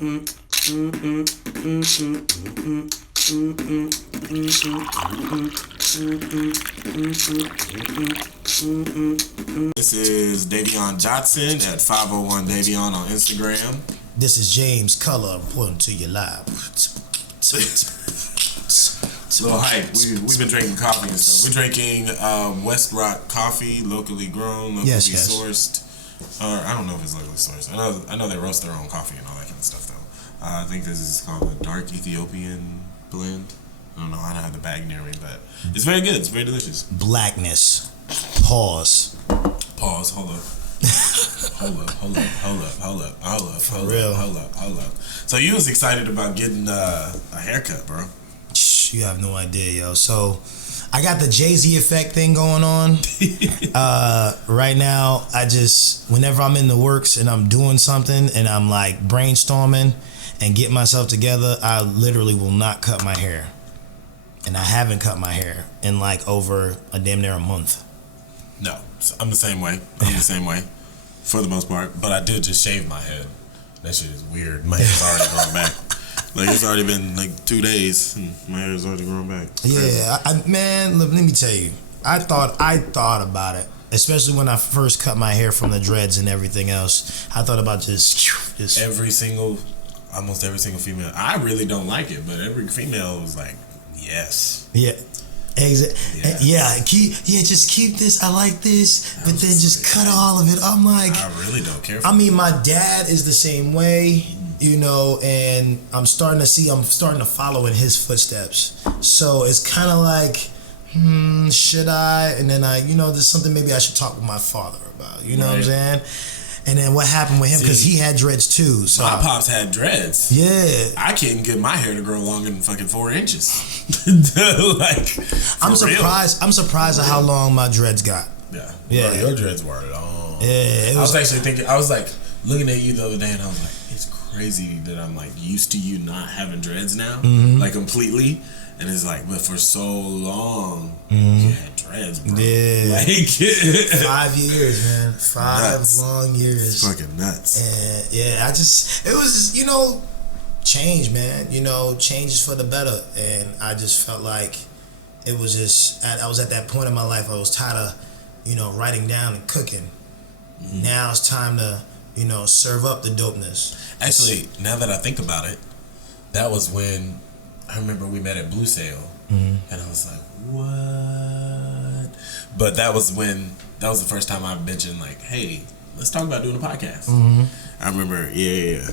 This is Davion Dotson at 501 Davion on Instagram. This is James Culla reporting to you live. Little hype. We've been drinking coffee and stuff. We're drinking West Rock coffee, locally grown, locally sourced. Or I don't know if it's locally sourced. I know they roast their own coffee and all that kind of stuff though. I think this is called the Dark Ethiopian blend. I don't know. I don't have the bag near me, but it's very good. It's very delicious. Blackness. Pause. Hold up. Hold up. So you was excited about getting a haircut, bro. You have no idea, yo. So I got the Jay-Z effect thing going on. Right now, whenever I'm in the works and I'm doing something and I'm like brainstorming and getting myself together, I literally will not cut my hair. And I haven't cut my hair in like over a damn near a month. No, I'm the same way. For the most part. But I did just shave my head. That shit is weird. My hair's already grown back. Like, it's already been like 2 days and my hair's already grown back. Yeah, man, look, let me tell you. I thought about it. Especially when I first cut my hair from the dreads and everything else. I thought about just almost every single female. I really don't like it, but every female was like, yes. Yeah. Just keep this. I like this, but then just cut all of it. I'm like, I really don't care. I mean, my dad is the same way, you know, and I'm starting to follow in his footsteps. So it's kind of like, should I? And then there's something maybe I should talk with my father about. You know what I'm saying? And then what happened with him, because he had dreads too. So my pops had dreads. Yeah. I couldn't get my hair to grow longer than fucking 4 inches. I'm surprised at how long my dreads got. Yeah. Bro, your dreads were long. Yeah. I was actually thinking, I was like looking at you the other day and I was like, it's crazy that I'm like used to you not having dreads now. Like completely. And it's like, but for so long, you had dreads, bro. Yeah. Like 5 years, man. 5 nuts. long years. It's fucking nuts. And yeah, it was, change, man. Change is for the better. And I just felt like it was I was at that point in my life, I was tired of, writing down and cooking. Now it's time to, serve up the dopeness. Actually, now that I think about it, that was when I remember we met at Blue Sale, and I was like, what? But that was the first time I mentioned, like, hey, let's talk about doing a podcast. I remember, yeah.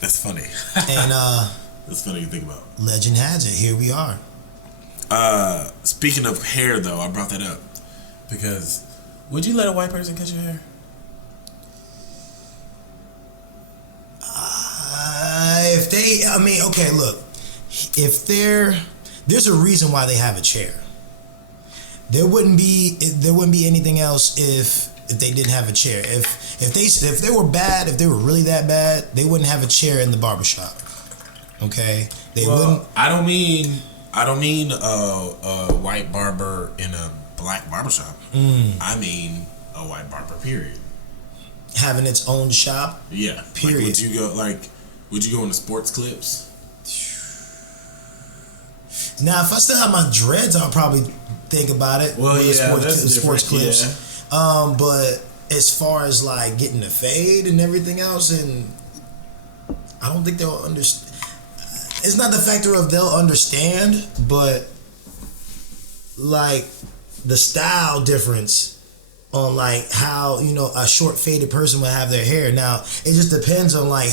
That's funny. And that's funny to think about. Legend has it, here we are. Speaking of hair, though, I brought that up because would you let a white person cut your hair? Okay, look. If there's a reason why they have a chair. There wouldn't be anything else if they didn't have a chair. If they were bad, if they were really that bad, they wouldn't have a chair in the barbershop. Okay? They wouldn't. I don't mean a white barber in a black barbershop. I mean a white barber, period. Having its own shop? Yeah. Period. Like, would you go into sports clips? Now, if I still have my dreads, I'll probably think about it. Well, sports clips. Yeah. But as far as like getting the fade and everything else, and I don't think they'll understand. It's not the factor of they'll understand, but like the style difference on like how a short faded person would have their hair. Now it just depends on like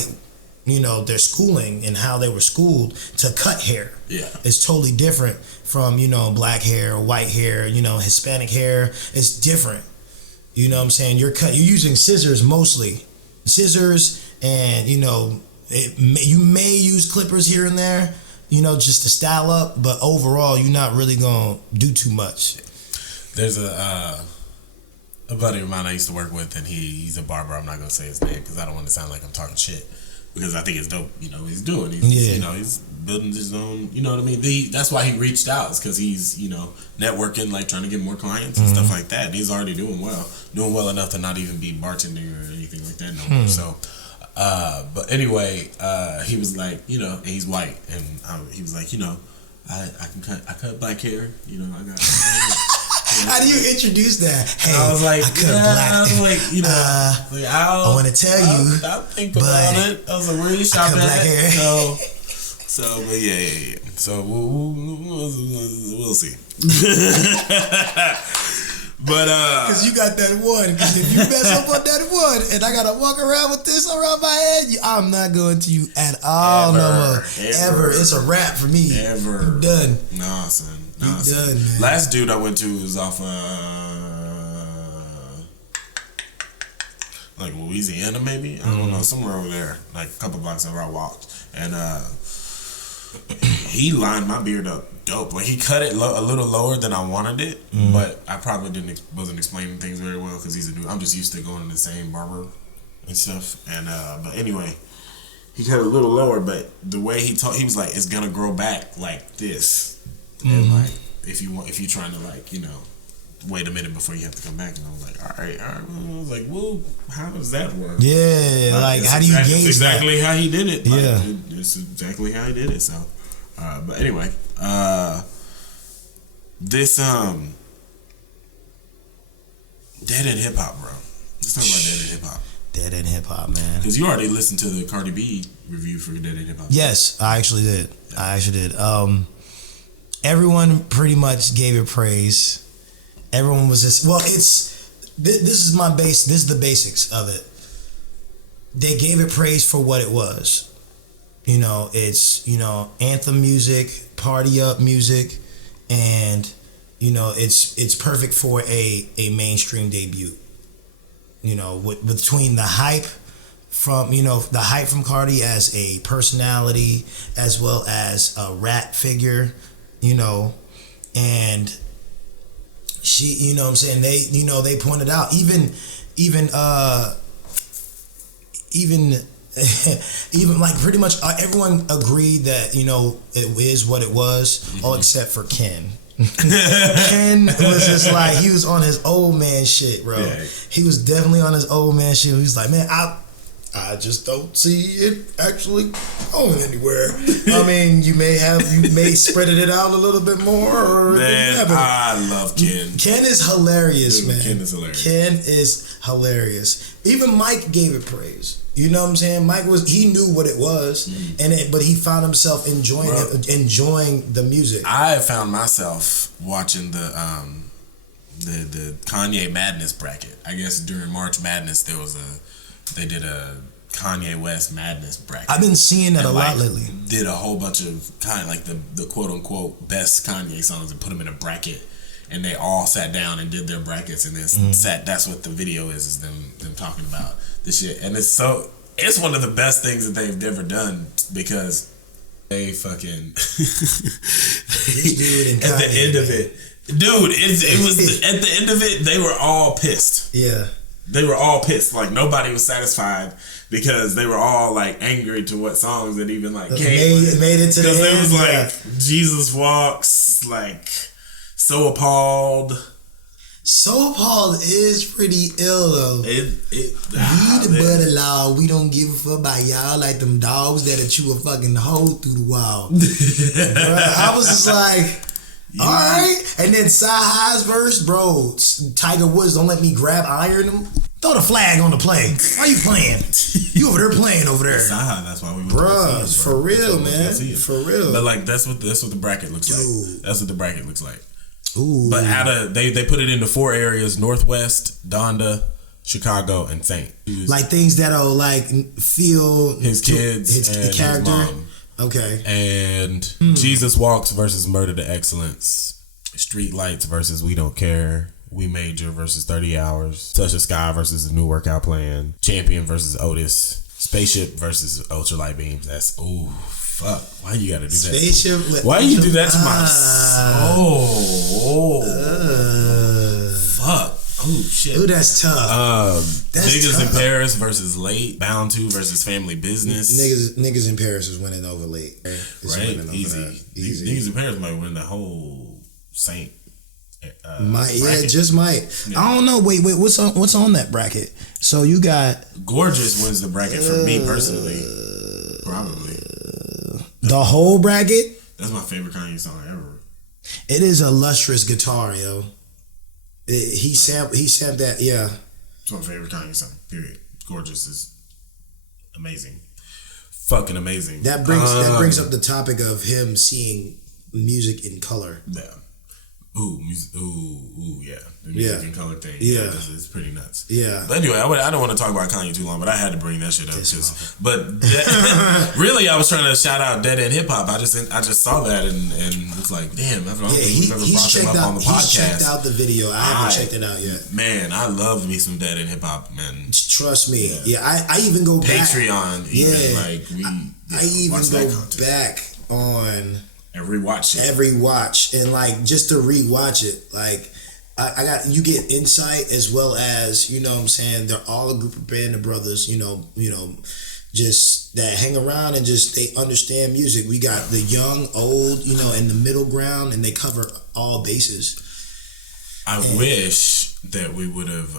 their schooling and how they were schooled to cut hair. Yeah. It's totally different from, black hair, white hair, Hispanic hair. It's different. You know what I'm saying? You're using scissors mostly. Scissors and, you may use clippers here and there, just to style up, but overall you're not really going to do too much. There's a buddy of mine I used to work with, and he's a barber. I'm not going to say his name because I don't want to sound like I'm talking shit. Because I think it's dope, he's doing. He's building his own, you know what I mean? That's why he reached out, is because he's, networking, like trying to get more clients and stuff like that. And he's already doing well enough to not even be bartending or anything like that no more. So But anyway, he was like, you know, and he's white, and he was like, you know, I cut black hair, you know, I got. How do you introduce that? Hey, I was like, I cut black. I was like, you know, I want to tell you, I'll think about it. I was like, where you shopping black at? hair. So, but yeah. So we'll see. But because you got that one. Because if you mess up on that one, and I gotta walk around with this around my head, I'm not going to you at all no more. Ever. It's a wrap for me. Ever. You done. Nah, son. You done, man. Last dude I went to was off like Louisiana, maybe. I don't know, somewhere over there, like a couple blocks over I walked, and he lined my beard up dope. Like he cut it a little lower than I wanted it, but I probably wasn't explaining things very well because he's a dude. I'm just used to going to the same barber and stuff. And but anyway, he cut it a little lower, but the way he talked, he was like, "It's gonna grow back like this." And like, if you're trying to like, you know, wait a minute before you have to come back. And I was like, all right. I was like, well, how does that work? Yeah, like how do you gauge that? Exactly how he did it. Like, yeah, it's exactly how he did it. So, but anyway, this Dead End Hip Hop, bro. Let's talk about Dead End Hip Hop. Dead End Hip Hop, man. Because you already listened to the Cardi B review for Dead End Hip Hop. Yes, I actually did. Everyone pretty much gave it praise. Everyone was just, well, this is my base. This is the basics of it. They gave it praise for what it was. You know, it's, you know, anthem music, party up music, and, you know, it's perfect for a mainstream debut. You know, between the hype from, you know, the hype from Cardi as a personality as well as a rap figure, you know, and she, you know what I'm saying, they, you know, they pointed out even like pretty much everyone agreed that, you know, it is what it was, all except for Ken. Ken was just like, he was on his old man shit, bro. Yeah. He was definitely on his old man shit. He was like, man, I just don't see it actually going anywhere. I mean, you may spread it out a little bit more. Or man, I love Ken. Ken is hilarious, man. Ken is hilarious. Ken is hilarious. Even Mike gave it praise. You know what I'm saying? Mike he knew what it was, but he found himself enjoying the music. I found myself watching the Kanye Madness bracket. I guess during March Madness they did a Kanye West Madness bracket. I've been seeing that a lot lately. Did a whole bunch of kind of like the quote unquote best Kanye songs and put them in a bracket, and they all sat down and did their brackets and then that's what the video is them talking about this shit. And it's one of the best things that they've ever done because they fucking at the end of it, dude, it was at the end of it, they were all pissed. Yeah. They were all pissed. Like nobody was satisfied because they were all like angry to what songs that even like made it to the end. Because it was like Jesus Walks, like So Appalled. So Appalled is pretty ill though. We the butter law, we don't give a fuck about y'all like them dogs that'll chew a fucking hole through the wall. I was just like, all right. And then Sci-Hi's verse, bro, Tiger Woods, don't let me grab iron him. Throw the flag on the play. Why you playing? You over there playing over there. Sci-Hi, that's why we went to see for real, man. For real. But like that's what the bracket looks like. That's what the bracket looks like. Ooh. But they put it into 4 areas: Northwest, Donda, Chicago, and Saint. Like things that'll like feel his kids and his mom. Okay. And Jesus Walks versus Murder to Excellence. Street Lights versus We Don't Care. We Major versus 30 Hours. Touch the Sky versus The New Workout Plan. Champion versus Otis. Spaceship versus Ultralight Beams. That's fuck. Why you gotta do that? Spaceship. Why you do that to my soul? Fuck. Oh shit. Ooh, that's tough. Niggas tough. in Paris versus Late. Bound to versus Family Business. Niggas in Paris is winning over Late. Right? Easy. Niggas in Paris might win the whole Saint Just might. Yeah. I don't know. Wait. What's on that bracket? So you got Gorgeous wins the bracket for me personally. Probably the whole bracket. That's my favorite Kanye song ever. It is a lustrous guitar, yo. He sampled that. Yeah. It's my favorite Kanye song. Period. Gorgeous is amazing. Fucking amazing. That brings up the topic of him seeing music in color. Yeah. Yeah. The music in color thing. Yeah. It's pretty nuts. Yeah. But anyway, I don't want to talk about Kanye too long, but I had to bring that shit up. Really, I was trying to shout out Dead End Hip Hop. I just saw that and it's like, damn, I don't think we've ever brought him up on the podcast. He's checked out the video. I haven't checked it out yet. Man, I love me some Dead End Hip Hop, man. Trust me. Yeah, I even go back. Patreon. I even go back on every watch and like just to rewatch it, like I got, you get insight as well as, you know what I'm saying, they're all a group of band of brothers, you know, just that hang around and just they understand music. We got the young, old, you know, and the middle ground, and they cover all bases. I wish that we would have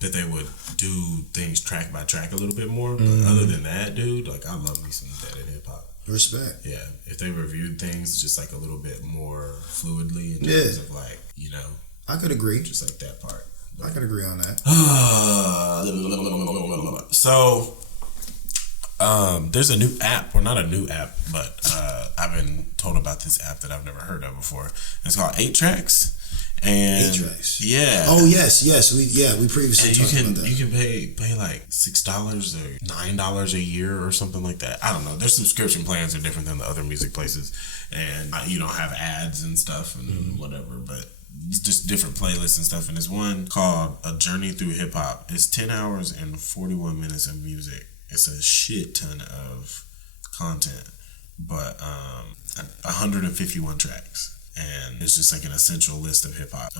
that they would do things track by track a little bit more, but other than that, dude, like I love me some Dead End Hip Hop. Respect. Yeah, if they reviewed things just like a little bit more fluidly in terms of like, you know, I could agree. Just like that part. I could agree on that. So, there's a new app, or not a new app, but I've been told about this app that I've never heard of before. It's called 8 Tracks. And 8 Tracks. Yeah. Oh yes. We previously talked about that. You can pay like $6 or $9 a year or something like that. I don't know. Their subscription plans are different than the other music places, and you don't have ads and stuff and whatever, but it's just different playlists and stuff. And there's one called A Journey Through Hip Hop. It's 10 hours and 41 minutes of music. It's a shit ton of content, but 151 tracks. And it's just like an essential list of hip hop.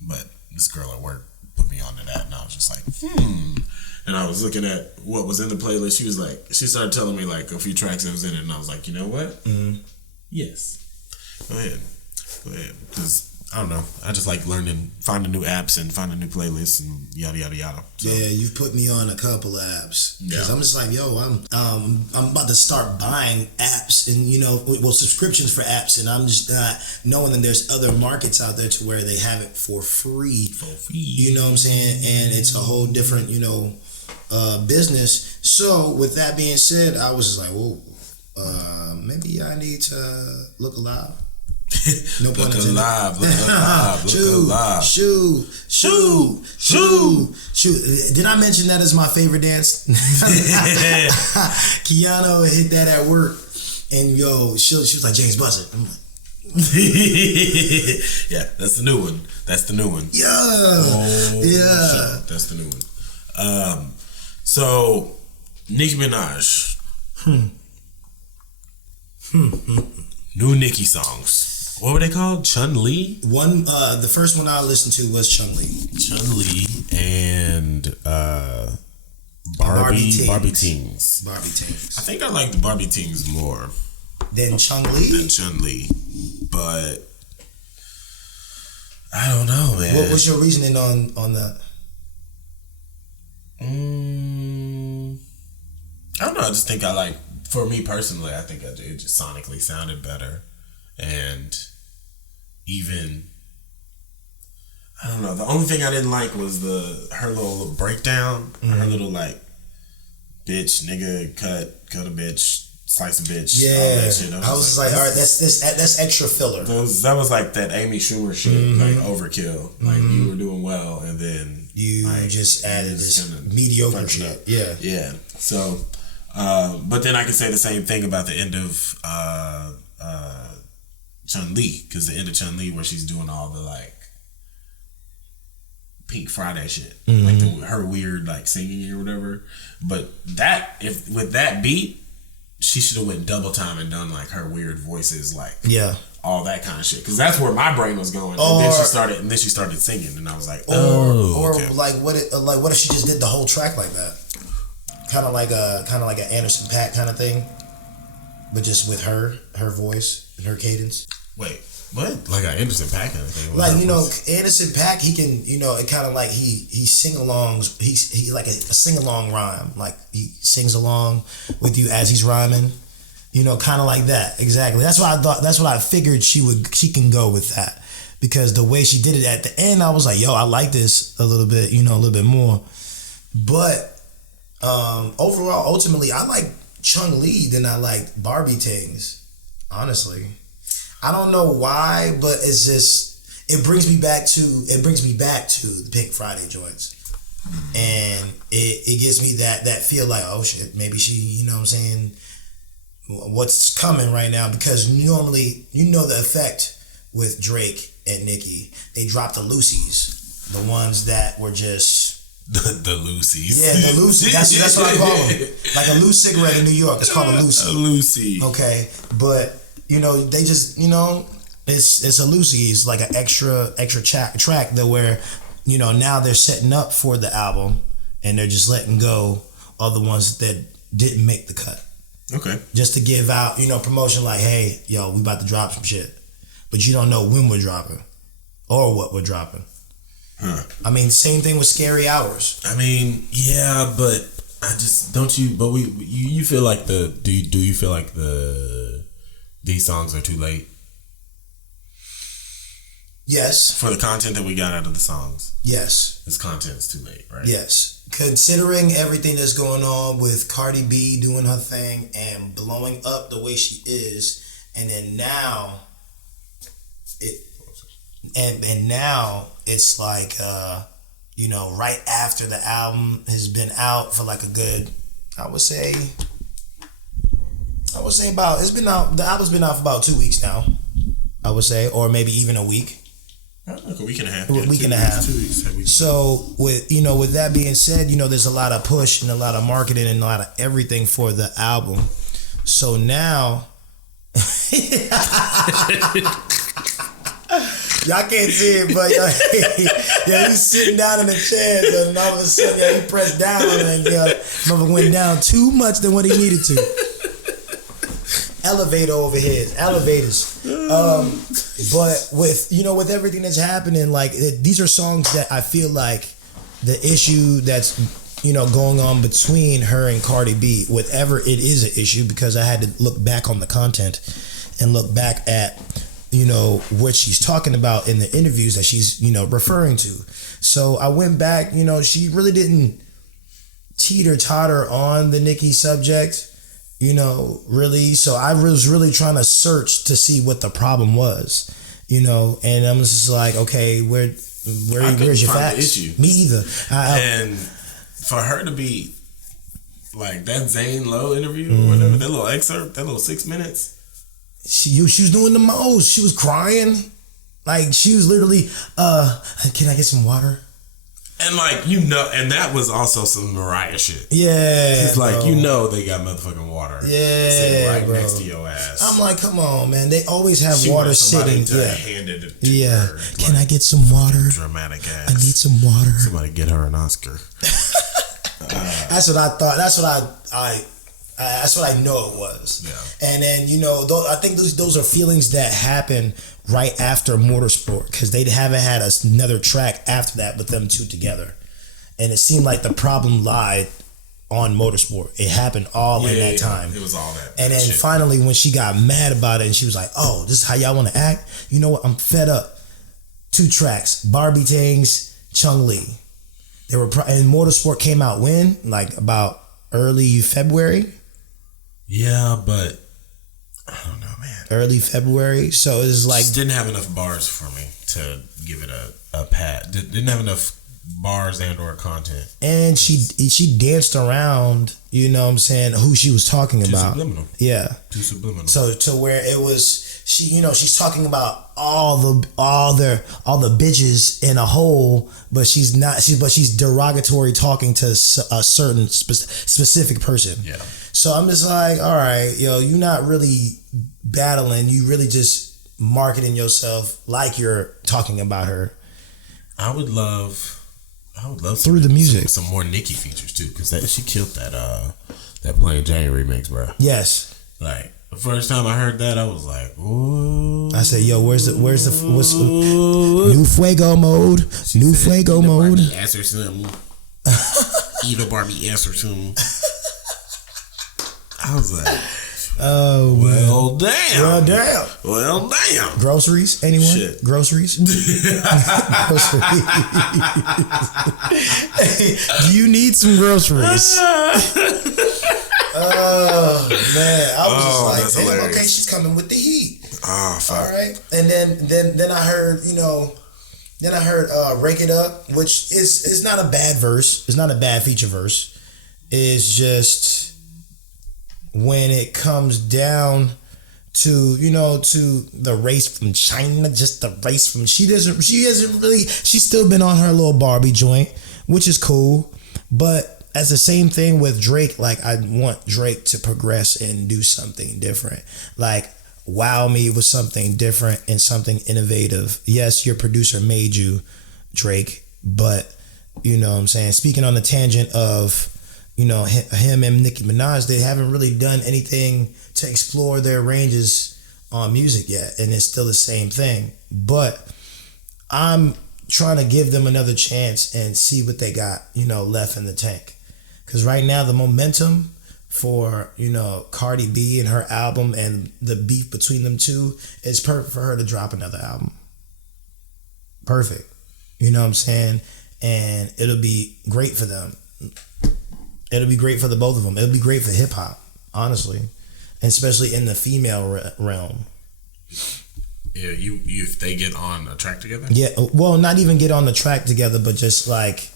But this girl at work put me onto that, and I was just like, And I was looking at what was in the playlist. She started telling me like a few tracks that was in it, and I was like, you know what? Yes. Go ahead. Because I don't know. I just like finding new apps and finding new playlists and yada yada yada. So. Yeah, you've put me on a couple of apps because I'm just like, yo, I'm about to start buying apps and subscriptions for apps, and I'm just not knowing that there's other markets out there to where they have it for free. You know what I'm saying? And it's a whole different business. So with that being said, I was just like, whoa, maybe I need to look alive. No pun intended. Look alive. Shoot. Did I mention that is my favorite dance? Keanu hit that at work, and she was like, James Buzzard. I'm like, yeah, that's the new one. Yeah. Shit, that's the new one. So Nicki Minaj. New Nicki songs. What were they called? Chun-Li? The first one I listened to was Chun-Li. Chun-Li and Barbie Teens. I think I like the Barbie Teens more than Chun-Li, but I don't know, man. What was your reasoning on that? I don't know. I just think for me personally, I think it just sonically sounded better. And even, I don't know, the only thing I didn't like was her little breakdown, her little like, bitch, nigga, cut a bitch, slice a bitch, all that shit. I was just like, all right, that's extra filler. That was like that Amy Schumer shit, like overkill. Like you were doing well, and then you just added this mediocre shit. Yeah. So, but then I can say the same thing about the end of Chun-Li, because the end of Chun-Li where she's doing all the like Pink Friday shit, like her weird like singing or whatever. But with that beat, she should have went double time and done like her weird voices, like all that kind of shit. Because that's where my brain was going. And then she started singing, and I was like, okay. Like what if she just did the whole track like that, kind of like an Anderson .Paak kind of thing, but just with her voice and her cadence. Wait, What? Like an Anderson .Paak kind of thing? Like, Anderson .Paak, he can, it kind of like he sing-alongs, he like a sing-along rhyme. Like, he sings along with you as he's rhyming. Kind of like that. Exactly. That's what I thought. That's what I figured she can go with that. Because the way she did it at the end, I was like, yo, I like this a little bit, a little bit more. But overall, ultimately, I like Chung Lee than I like Barbie Tings, honestly. I don't know why, but it's just it brings me back to the Pink Friday joints, and it gives me that feel like, oh shit, maybe she, what I'm saying, what's coming right now, because normally the effect with Drake and Nicki, they dropped the Loosies, the ones that were just the Loosies. Yeah, the Loosey. That's what I call them. Like a loose cigarette in New York, it's called a Loosey. A Loosey. Okay, but they just it's a Loosey. It's like an extra track that where now they're setting up for the album, and they're just letting go of the ones that didn't make the cut. Okay. Just to give out promotion, like, hey, yo, we about to drop some shit, but you don't know when we're dropping or what we're dropping. Huh. I mean, same thing with Scary Hours. I mean, yeah, but I just don't you. But you feel like do you feel like these songs are too late? Yes. For the content that we got out of the songs. Yes. This content is too late, right? Yes. Considering everything that's going on with Cardi B doing her thing and blowing up the way she is, and then now now it's like right after the album has been out for like a good, I would say about, it's been out, the album's been out for about 2 weeks now, I would say, or maybe even a week. Like a week and a half. A week and a half. 2 weeks. So with that being said, there's a lot of push and a lot of marketing and a lot of everything for the album. So now y'all can't see it, but he's sitting down in the chair, and all of a sudden, he pressed down, and mother went down too much than what he needed to. Elevator over here, elevators. But with everything that's happening, like these are songs that I feel like the issue that's going on between her and Cardi B, whatever it is an issue, because I had to look back on the content and look back at what she's talking about in the interviews that she's referring to. So I went back, she really didn't teeter-totter on the Nicki subject, really. So I was really trying to search to see what the problem was, and I'm just like, okay, where's your facts? Issue. Me either. And for her to be like that Zane Lowe interview or whatever, that little excerpt, that little 6 minutes. She was doing the most. She was crying. Like, she was literally, can I get some water? And and that was also some Mariah shit. Yeah. It's like, they got motherfucking water. Yeah. Sitting right next to your ass. I'm like, come on, man. They always have water sitting. Hand it to her. Can I get some water? Dramatic ass. I need some water. Somebody get her an Oscar. That's what I thought. That's what I know it was. Yeah. And then, I think those are feelings that happen right after Motorsport, because they haven't had another track after that with them two together. And it seemed like the problem lied on Motorsport. It happened all in that time. It was all that. And then shit. Finally, when she got mad about it and she was like, oh, this is how y'all want to act? You know what? I'm fed up. 2 tracks. Barbie Tings, Chung Lee. And Motorsport came out when? Like about early February? Yeah, but I don't know, man. Early February, so it's like just didn't have enough bars for me to give it a pat. Didn't have enough bars and or content. And she danced around, what I'm saying, who she was talking about. Subliminal. Yeah. Too subliminal. So to where it was she's talking about all the bitches in a whole, but she's derogatory talking to a certain specific person. Yeah. So I'm just like, all right, you're not really battling. You really just marketing yourself like you're talking about her. I would love through the music some more Nicki features too, because she killed that Plain Jane remix, bro. Yes. Like The first time I heard that, I was like, ooh. I said, yo, what's new fuego mode? New fuego mode. Ass or something. Eat a Barbie ass or something. I was like, oh, well, damn. Well, damn. Well, damn. Groceries? Anyone? Shit. Groceries? Groceries. Hey, do you need some groceries? Oh man, I was just like, damn, hilarious. Okay, she's coming with the heat. Oh, fuck. All right, and then I heard, "Rake It Up," which is not a bad verse. It's not a bad feature verse. It's just when it comes down to the race from China, just the race from she's still been on her little Barbie joint, which is cool, but. As the same thing with Drake, like I want Drake to progress and do something different. Like wow me with something different and something innovative. Yes, your producer made you, Drake, but you know what I'm saying? Speaking on the tangent of, him and Nicki Minaj, they haven't really done anything to explore their ranges on music yet. And it's still the same thing. But I'm trying to give them another chance and see what they got, left in the tank. Because right now, the momentum for, Cardi B and her album and the beef between them two is perfect for her to drop another album. Perfect. You know what I'm saying? And it'll be great for them. It'll be great for the both of them. It'll be great for hip hop, honestly. And especially in the female realm. Yeah, if they get on a track together? Yeah, well, not even get on the track together, but just like,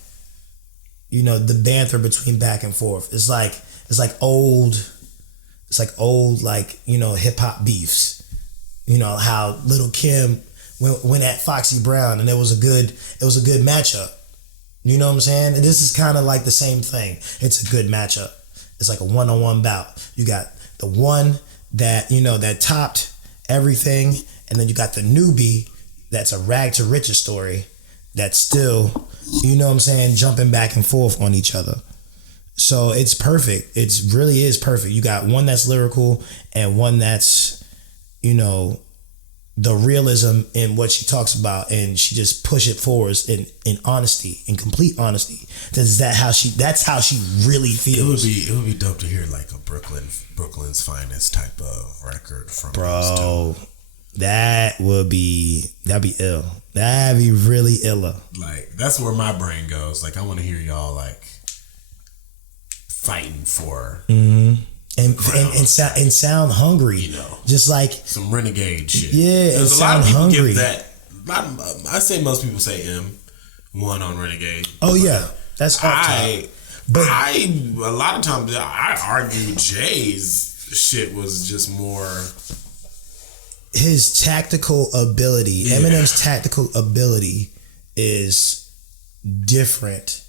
the banter between back and forth. It's like old hip hop beefs. How Lil' Kim went at Foxy Brown and it was a good matchup. You know what I'm saying? And this is kind of like the same thing. It's a good matchup. It's like a one-on-one bout. You got the one that, that topped everything, and then you got the newbie that's a rag to riches story that's still, jumping back and forth on each other. So it's perfect. It really is perfect. You got one that's lyrical and one that's, the realism in what she talks about, and she just push it forward in honesty, in complete honesty. That's how she really feels. It would be dope to hear like a Brooklyn's finest type of record from bro. That'd be ill. That'd be really illa. Like that's where my brain goes. Like I want to hear y'all like fighting for. Mm-hmm. And sound hungry, just like some renegade shit. Yeah, there's a lot of people hungry. Give that. I say most people say M1 on Renegade. Oh yeah, that's off top. But a lot of times I argue Jay's shit was just more his tactical ability. Yeah. Eminem's tactical ability is different.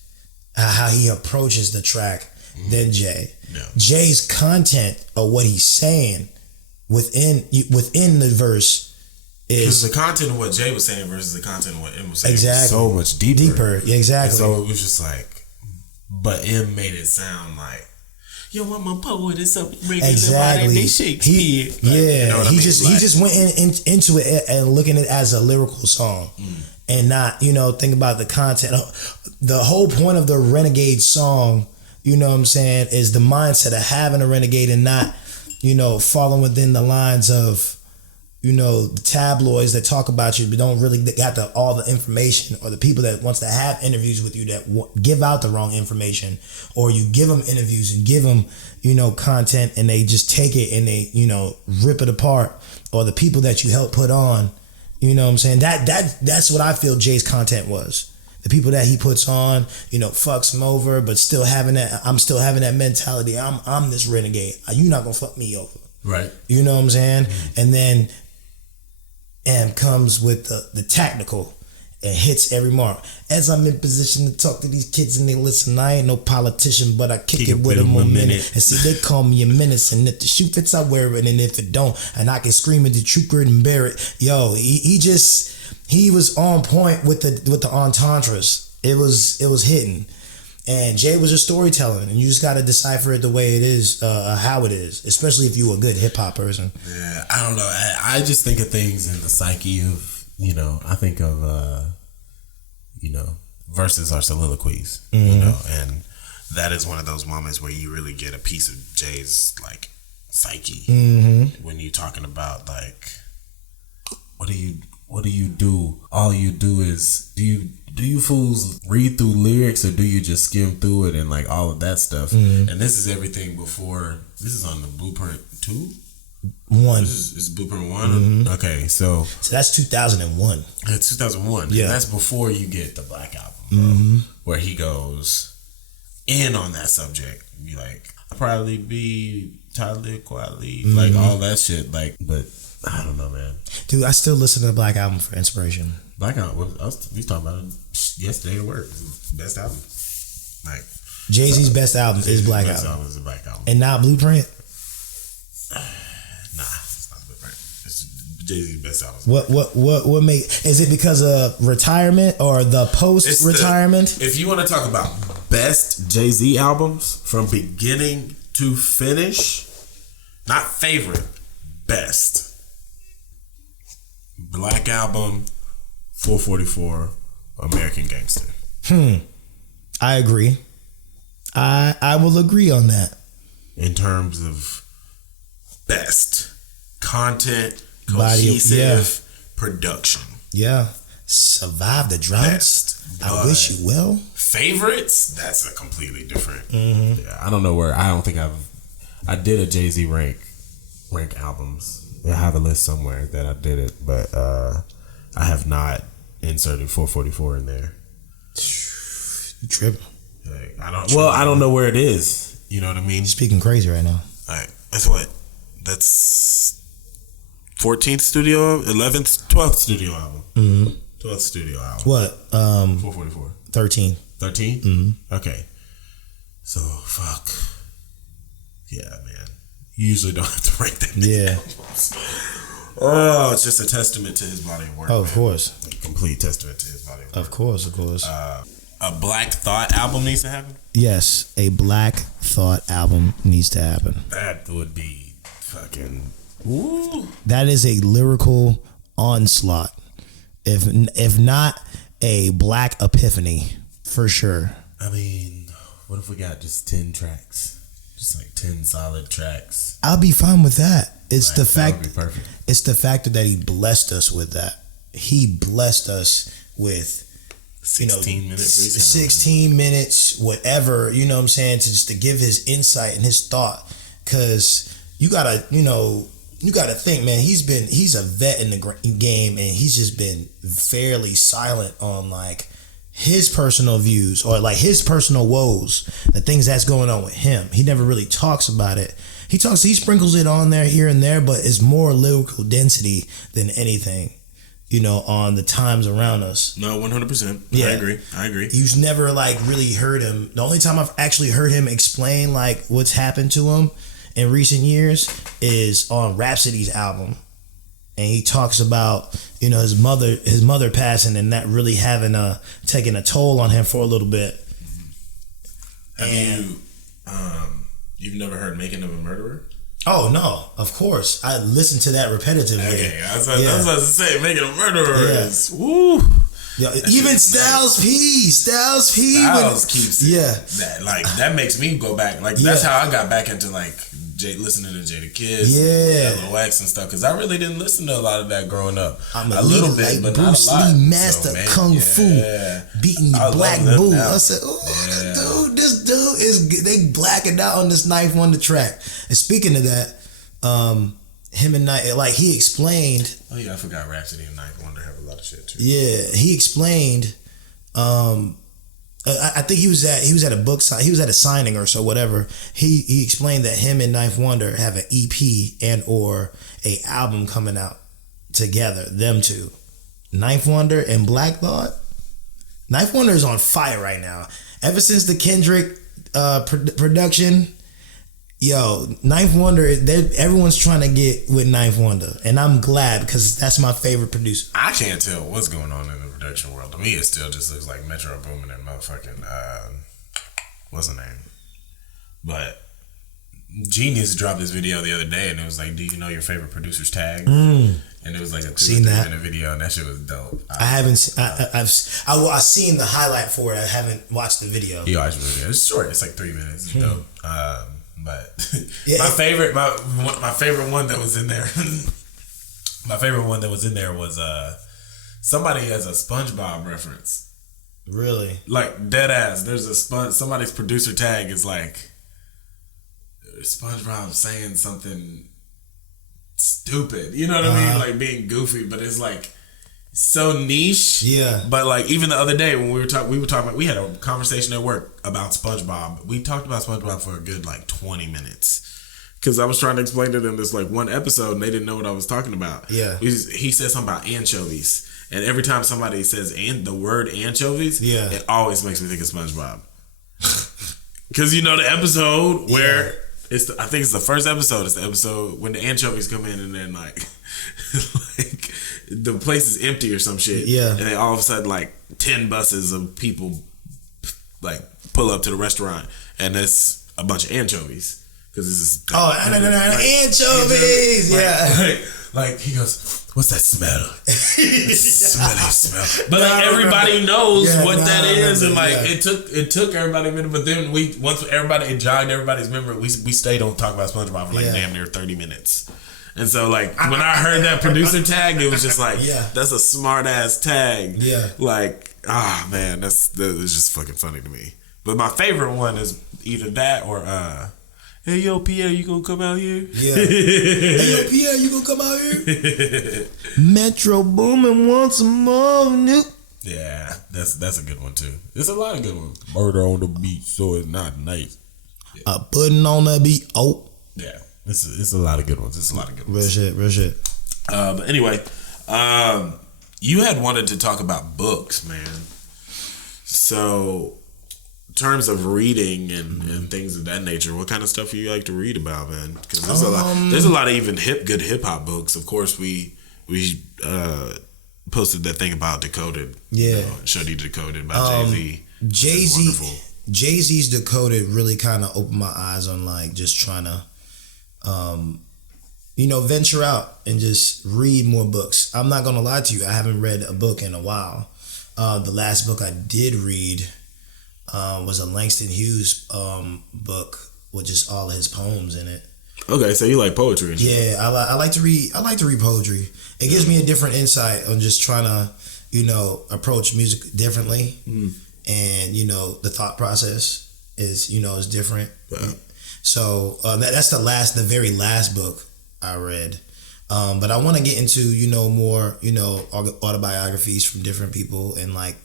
How he approaches the track than Jay. No. Jay's content of what he's saying within the verse is the content of what Jay was saying versus the content of what M was saying. Exactly. Was so much deeper. Yeah, exactly. And so it was just like, but M made it sound like, yo, I'm a poet. It's a regular exactly. They Shakespeare. He just went into it and looking at it as a lyrical song, and not think about the content. The whole point of the Renegade song, you know what I'm saying, is the mindset of having a renegade and not, falling within the lines of, the tabloids that talk about you but don't really got all the information, or the people that wants to have interviews with you that give out the wrong information, or you give them interviews and give them, content and they just take it and they, rip it apart, or the people that you help put on, you know what I'm saying? That's what I feel Jay's content was. The people that he puts on, fucks him over, but I'm still having that mentality. I'm this renegade. You're not gonna fuck me over. Right. You know what I'm saying? Mm-hmm. And then M comes with the tactical and hits every mark. As I'm in position to talk to these kids and they listen, I ain't no politician, but I kick it with them a minute. And see, they call me a menace, and if the shoe fits, I wear it, and if it don't, and I can scream at the truth and bear it. Yo, he was on point with the entendres. It was hitting. And Jay was a storyteller, and you just got to decipher it the way it is, how it is, especially if you're a good hip hop person. Yeah, I don't know. I just think of things in the psyche of, I think of, verses are soliloquies, and that is one of those moments where you really get a piece of Jay's, like, psyche when you're talking about, like, what do you do? All you do is, do you fools read through lyrics, or do you just skim through it and like all of that stuff? And this is everything before. This is on the Blueprint 2? 1. This is Blueprint 1? Okay, so that's 2001. It's 2001. Yeah. And that's before you get the Black Album, bro, where he goes in on that subject. Be like, I'll probably be Talib Kweli, like all that shit. Like, but I don't know, man. Dude, I still listen to the Black Album for inspiration. Black Album, we was talking about it yesterday at work. Best album. Like, Jay-Z's best album is Black Best Album. album is the Black Album. And not Blueprint? Nah, it's not Blueprint. It's Jay-Z's best album. What make, is it because of retirement or the post-retirement? If you want to talk about best Jay-Z albums from beginning to finish, not favorite, best. Black Album, 444, American Gangster. I agree. I will agree on that. In terms of best content, cohesive production. Yeah. Survive the droughts. I wish you well. Favorites? That's a completely different. Yeah, I don't know where. I don't think I did a Jay-Z rank albums. I have a list somewhere that I did it, but I have not inserted 444 in there. You tripping? Like, I don't know where it is. You know what I mean? You're speaking crazy right now. All right, that's what. That's 14th studio, 11th, 12th studio album. 12th studio album. What? 444. 13. 13? Okay. So fuck. Yeah, man. You usually don't have to rank that. Yeah. Oh, it's just a testament to his body of work. Oh, of course. A complete testament to his body of work. Of course. A Black Thought album needs to happen? Yes, a Black Thought album needs to happen. That would be fucking... Woo. That is a lyrical onslaught. If not a Black epiphany, for sure. I mean, what if we got just 10 tracks? Just like 10 solid tracks. I'll be fine with that. It's like, the fact. That would be perfect. It's the factor that he blessed us with that. He blessed us with 16 minutes. 16 minutes, whatever. You know what I'm saying? To give his insight and his thought, because you gotta think, man. He's a vet in the game, and he's just been fairly silent on like his personal views or like his personal woes, the things that's going on with him. He never really talks about it. He sprinkles it on there here and there, but it's more lyrical density than anything, on the times around us. No, 100%. Yeah. I agree. You've never like really heard him. The only time I've actually heard him explain like what's happened to him in recent years is on Rhapsody's album. And he talks about, his mother passing and that really having taken a toll on him for a little bit. You've never heard Making of a Murderer? Oh no, of course. I listened to that repetitively. Okay, I was about to say Making a Murderer is woo. Yeah, even Styles P. Styles keeps it. Yeah. That makes me go back. Like that's how I got back into like listening to Jada Kiss, LOX and stuff, because I really didn't listen to a lot of that growing up. A little bit, like but Bruce not a lot. Lee, master Kung Fu, beating the Black Bull. I said, this dude is, they blacking out on this Knife Wonder track. And speaking of that, him and Knife, like he explained. Oh yeah, I forgot Rhapsody and Knife Wonder have a lot of shit too. Yeah, he explained. I think he was at a book sign. He was at a signing or so, whatever. He explained that him and Knife Wonder have an EP and or a album coming out together. Them two, Knife Wonder and Black Thought. Knife Wonder is on fire right now. Ever since the Kendrick production, Knife Wonder. Everyone's trying to get with Knife Wonder, and I'm glad because that's my favorite producer. I can't tell what's going on in the production world. To me, it still just looks like Metro Boomin and motherfucking what's her name? But Genius dropped this video the other day, and it was like, "Do you know your favorite producer's tag?" And it was like a 2 or 3 minute video, and that shit was dope. I haven't. I've seen the highlight for it. I haven't watched the video. You watched the video. It's short. It's like 3 minutes. It's dope. But my favorite one that was in there. My favorite one that was in there was somebody has a SpongeBob reference. Really? Like dead ass. There's a somebody's producer tag is like SpongeBob saying something stupid. You know what I mean? Like being goofy, but it's like so niche. Yeah. But like even the other day when we were talking about, we had a conversation at work about SpongeBob. We talked about SpongeBob for a good like 20 minutes. Because I was trying to explain to them this like one episode and they didn't know what I was talking about. Yeah. He said something about anchovies. And every time somebody says the word anchovies, it always makes me think of SpongeBob. Because you know the episode where I think it's the first episode. It's the episode when the anchovies come in and then like like the place is empty or some shit. Yeah. And then all of a sudden like 10 buses of people like pull up to the restaurant and it's a bunch of anchovies. Because this is anchovies. Yeah. Like he goes, what's that smell? Smelly smell. But like everybody knows what that is, and like it took everybody a minute. But then once it jogged everybody's memory, we stayed on talk about SpongeBob for like damn near 30 minutes. And so like when I heard that producer tag, it was just like that's a smart ass tag. Yeah. Like man, that was just fucking funny to me. But my favorite one is either that or hey yo Pierre, you gonna come out here? Yeah. Hey yo Pierre, you gonna come out here? Metro Boomin wants some more new. Yeah, that's a good one too. There's a lot of good ones. Murder on the beat, so it's not nice. Putting on the beat. Oh. Yeah, it's a lot of good ones. It's a lot of good ones. Real shit. But anyway, you had wanted to talk about books, man. So, in terms of reading and things of that nature, what kind of stuff do you like to read about, man? Because there's a lot of even good hip hop books. Of course, we posted that thing about Decoded. Yeah, showed you Decoded by Jay-Z. Jay-Z's Decoded really kind of opened my eyes on like just trying to, venture out and just read more books. I'm not gonna lie to you, I haven't read a book in a while. The last book I did read was a Langston Hughes book with just all of his poems in it. Okay, so you like poetry? Yeah, I like to read. I like to read poetry. It gives me a different insight on just trying to, approach music differently, and the thought process is different. Wow. So that's the very last book I read. But I want to get into more autobiographies from different people and like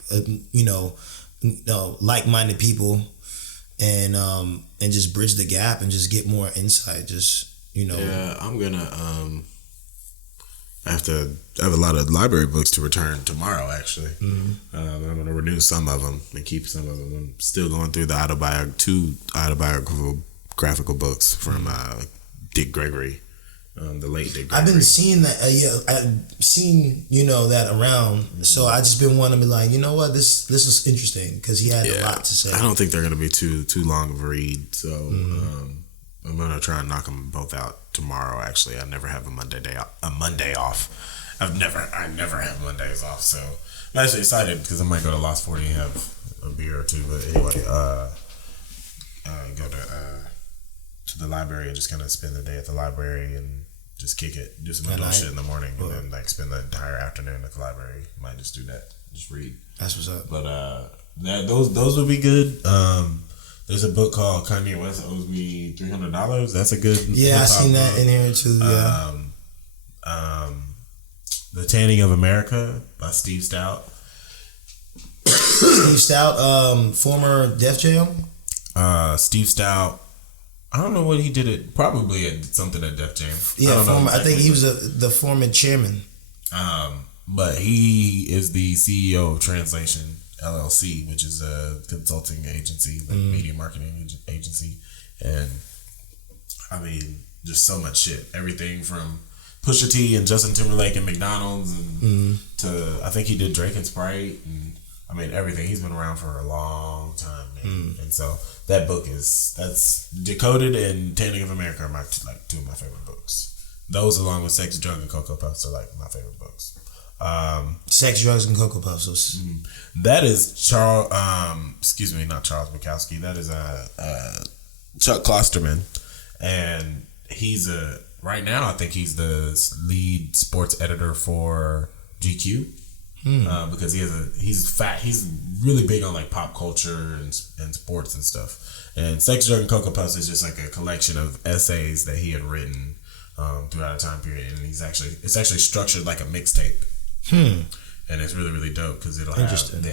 like-minded people, and just bridge the gap and just get more insight. Yeah, I'm gonna I have a lot of library books to return tomorrow. Actually, I'm gonna renew some of them and keep some of them. I'm still going through the two autobiographical books from Dick Gregory. The late Dick Gregory. I've been seeing that. I've seen that around. So I just been wanting to be like, what, this is interesting because he had a lot to say. I don't think they're gonna be too long of a read. So I'm gonna try and knock them both out tomorrow. Actually, I never have a Monday off. I never have Mondays off. So I'm actually excited because I might go to Lost 40 and have a beer or two. But anyway, go to the library and just kind of spend the day at the library and just kick it, do some adult shit in the morning, and then like spend the entire afternoon at the library. Might just do that, just read. That's what's up. But those would be good. There's a book called Kanye West Owes Me $300. That's a good. Yeah, I seen that in here too. Yeah. The Tanning of America by Steve Stout. Steve Stout, former Def Jam. Steve Stout. I don't know what he did. It probably at something at Def Jam. Yeah, I think he was the former chairman. But he is the CEO of Translation LLC, which is a consulting agency, like media marketing agency, and I mean, just so much shit. Everything from Pusha T and Justin Timberlake and McDonald's, and to I think he did Drake and Sprite and I mean, everything. He's been around for a long time, man. And so that book that's Decoded and Tanning of America are two of my favorite books. Those, along with Sex, Drugs, and Cocoa Puffs, are like my favorite books. Sex, Drugs, and Cocoa Puffs. That is Charles. Not Charles Bukowski. That is Chuck Klosterman, and he's right now. I think he's the lead sports editor for GQ. Because he's fat. He's really big on like pop culture and sports and stuff. And Sex, Drug, and Cocoa Puffs is just like a collection of essays that he had written throughout a time period, and it's actually structured like a mixtape. And it's really, really dope because it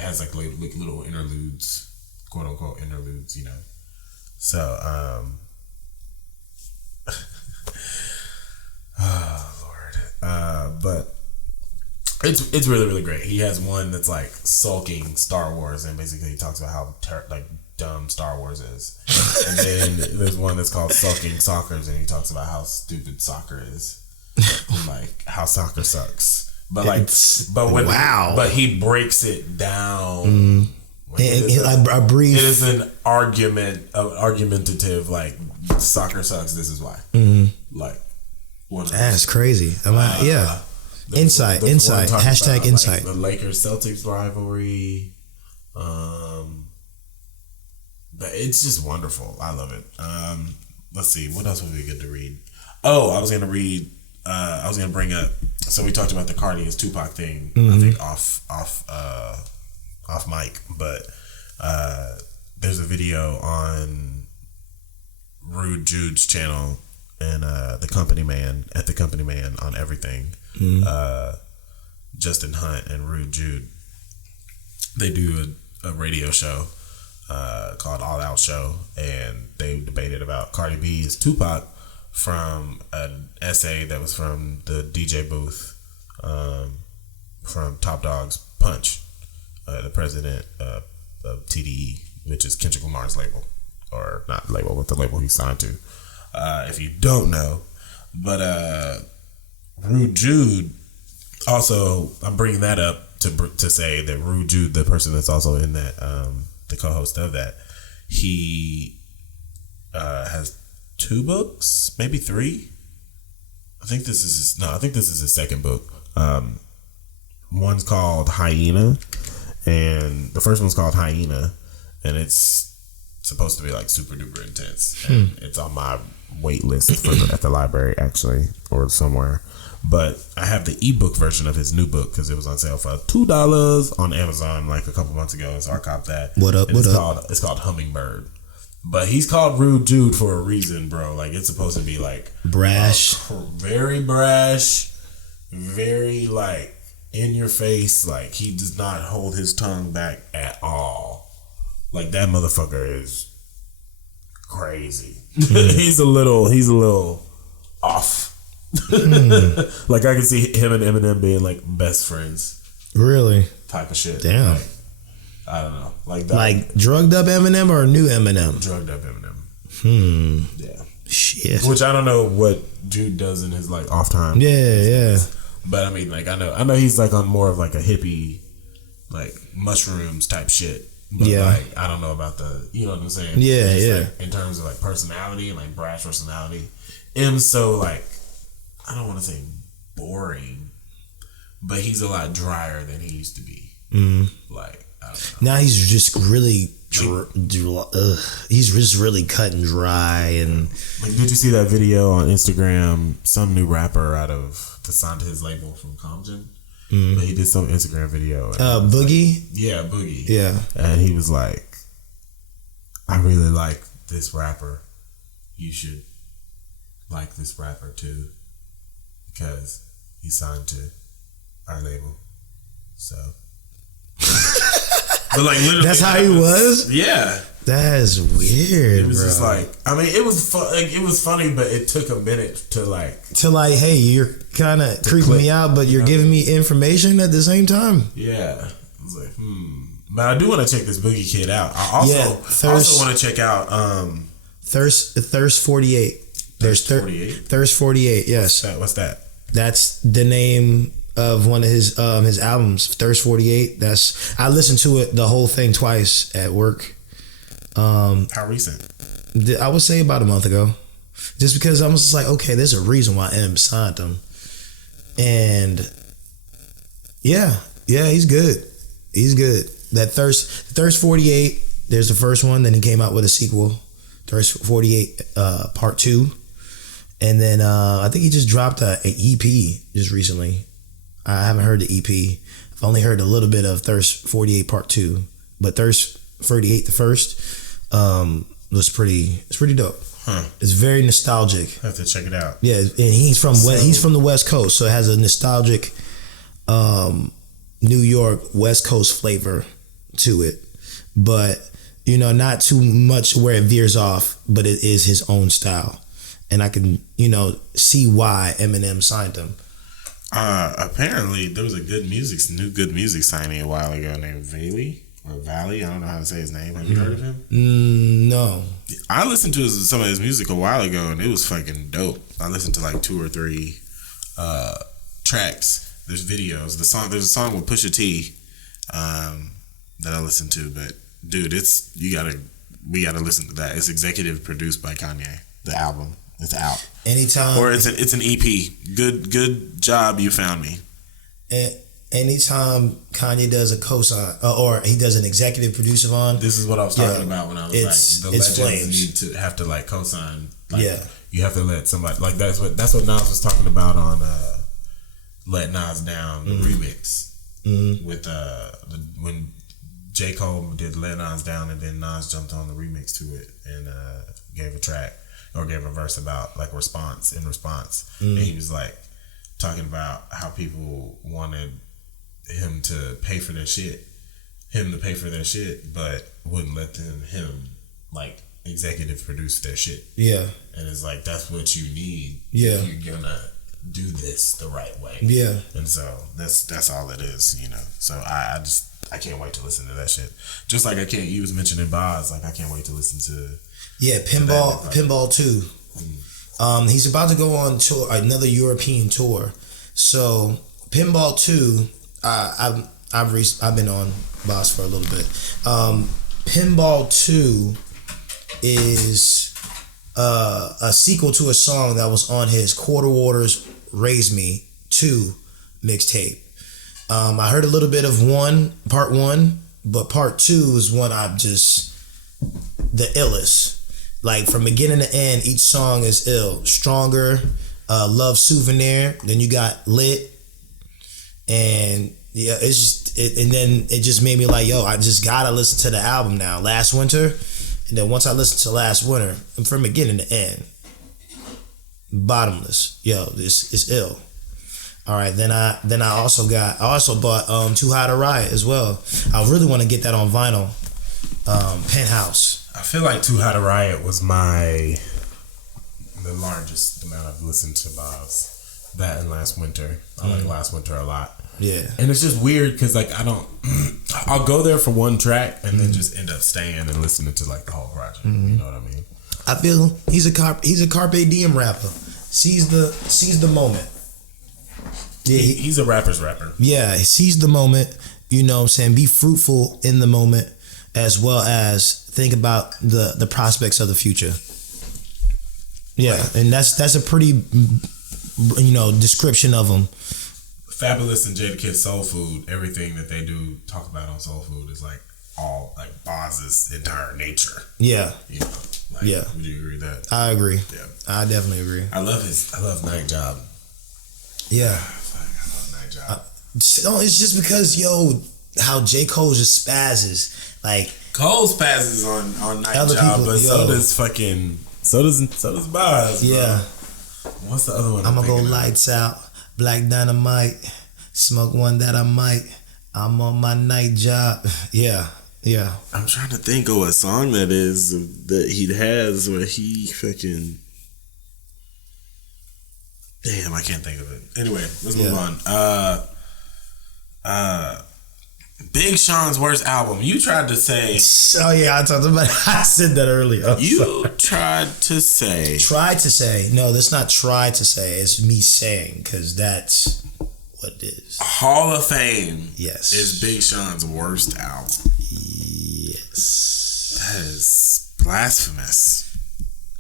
has like little interludes, quote unquote interludes, you know. So oh Lord, but. It's really, really great. He has one that's like sulking Star Wars, and basically he talks about how dumb Star Wars is. And then there's one that's called Sulking Soccers, and he talks about how stupid soccer is, and like how soccer sucks. But he breaks it down. It is an argumentative like soccer sucks. This is why. Like, that's crazy. Yeah. Insight. Hashtag insight. Like the Lakers Celtics rivalry. But it's just wonderful. I love it. Let's see. What else would be good to read? Oh, I was going to bring up. So we talked about the Cardi and Tupac thing. I think off mic, but there's a video on Rude Jude's channel and the Company Man on everything. Justin Hunt and Rude Jude, they do a radio show called All Out Show, and they debated about Cardi B's Tupac from an essay that was from the DJ booth from Top Dog's Punch, the president of TDE, which is Kendrick Lamar's label, or not label, but the label he signed to. If you don't know, but Rude Jude, also, I'm bringing that up to say that Rude Jude, the person that's also in that, the co-host of that, he has 2 books, maybe 3. I think this is his second book. One's called Hyena, and the first one's called Hyena, and it's supposed to be like super duper intense. And it's on my wait list at the library, actually, or somewhere. But I have the ebook version of his new book because it was on sale for $2 on Amazon like a couple months ago. So I copped that. It's called Hummingbird. But he's called Rude Jude for a reason, bro. Like, it's supposed to be like brash, very brash, very like in your face. Like, he does not hold his tongue back at all. Like, that motherfucker is crazy. He's a little off. Like, I can see him and Eminem being like best friends. Really? Type of shit. Damn. Like, I don't know. Like that. Like drugged up Eminem or new Eminem? Drugged up Eminem. Yeah. Shit. Which I don't know what Jude does in his like off time. Yeah. But I mean, like, I know he's like on more of like a hippie, like mushrooms type shit. But like, I don't know about the, you know what I'm saying? Yeah. Like, in terms of like personality and like brash personality, M's so like, I don't want to say boring, but he's a lot drier than he used to be. Like, I don't know. Now he's just really, he's just really cut and dry. And like, did you see that video on Instagram? Some new rapper signed to his label from Compton. But he did some Instagram video. Boogie? Like, yeah, Boogie. Yeah. And he was like, I really like this rapper. You should like this rapper too. Because he signed to our label. So. But like, literally. That's how he was? Yeah. That's weird, it was bro. Just like, I mean, it was it was funny, but it took a minute to like, hey, you're kind of creeping me out, but you're giving me information at the same time. Yeah. I was like, But I do want to check this Boogie Kid out. I also want to check out Thirst 48. There's Thirst 48. Thirst 48. Yes. What's that? That's the name of one of his albums, Thirst 48. I listened to it, the whole thing, twice at work. How recent? I would say about a month ago. Just because I was just like, okay, there's a reason why M signed him. And yeah, he's good. He's good. That Thirst 48, there's the first one, then he came out with a sequel, Thirst 48 Part 2. And then I think he just dropped an EP just recently. I haven't heard the EP. I've only heard a little bit of Thirst 48 Part 2. But Thirst 48, the first, it's pretty dope. Huh. It's very nostalgic. I have to check it out. Yeah, and he's from the West Coast, so it has a nostalgic New York West Coast flavor to it. But, not too much where it veers off, but it is his own style. And I can, see why Eminem signed him. Apparently there was a new good music signing a while ago named Valley. I don't know how to say his name. Have you heard of him? No. I listened to some of his music a while ago, and it was fucking dope. I listened to like 2 or 3 tracks. There's videos. There's a song with Pusha T that I listened to, but dude, we gotta listen to that. It's executive produced by Kanye. The album, it's out. Anytime, or it's an EP. Good job, you found me. Anytime Kanye does a co-sign or he does an executive producer on, this is what I was talking about when I was like, the legends flames. need to have to like co-sign. Like, yeah, you have to let somebody like that's what Nas was talking about on Let Nas Down, the remix with when J. Cole did Let Nas Down, and then Nas jumped on the remix to it and gave a track or gave a verse about like response, and he was like talking about how people wanted him to pay for their shit, but wouldn't let him like executive produce their shit. Yeah, and it's like that's what you need. Yeah, if you're gonna do this the right way. Yeah, and so that's all it is, So I can't wait to listen to that shit. Just like you was mentioning Boz, like I can't wait to listen to. Yeah, Pinball 2. He's about to go on tour, another European tour. So Pinball 2. I've been on Boss for a little bit. Pinball 2 is a sequel to a song that was on his Quarter Waters Raise Me 2 mixtape. I heard a little bit of part 1, but part 2 is one the illest. Like from beginning to end, each song is ill. Stronger, Love Souvenir, then you got Lit. And yeah, and then it just made me like, yo, I just gotta listen to the album now. Last Winter, and then once I listened to Last Winter, from beginning to end, bottomless. Yo, this is ill. All right, then I also bought Too High to Riot as well. I really want to get that on vinyl. Penthouse. I feel like Too High to Riot was the largest amount I've listened to Boz. That and Last Winter. I like Last Winter a lot. Yeah. And it's just weird because like I'll go there for one track and then just end up staying and listening to like the whole project. You know what I mean? I feel he's a carpe diem rapper. Seize the moment. Yeah, he's a rapper's rapper. Yeah, seize the moment. You know what I'm saying? Be fruitful in the moment as well as think about the prospects of the future. Yeah, and that's a pretty description of him. Fabulous and Jadakiss Soul Food, everything that they do talk about on Soul Food is like all like Boz's entire nature. Yeah. Yeah. Would you agree with that? I agree. Yeah. I definitely agree. I love Night Job. Yeah. I love Night Job. It's just because how J. Cole just spazzes. Like Cole spazzes on Night Job, but so does Boz. Yeah. What's the other one? I'm gonna go lights out. Black Dynamite, smoke one that I might. I'm on my night job. Yeah. I'm trying to think of what song that is that he has where he fucking. Damn, I can't think of it. Anyway, let's move on. Big Sean's worst album. You tried to say. Oh yeah, I talked about it. I said that earlier. Tried to say. Tried to say. No, that's not tried to say. It's me saying because that's what it is. Hall of Fame. Yes. Is Big Sean's worst album. Yes. That is blasphemous.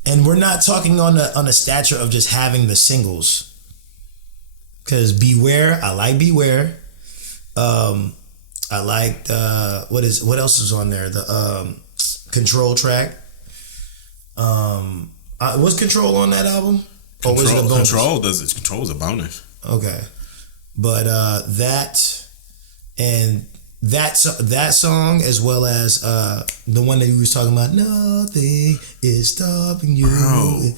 And we're not talking on the stature of just having the singles. Because Beware, I like Beware. I liked what else is on there? The Control track. Was Control on that album? Or was it a bonus? Control is a bonus. Okay. But that song, as well as the one that you was talking about, Nothing Is Stopping You. Bro.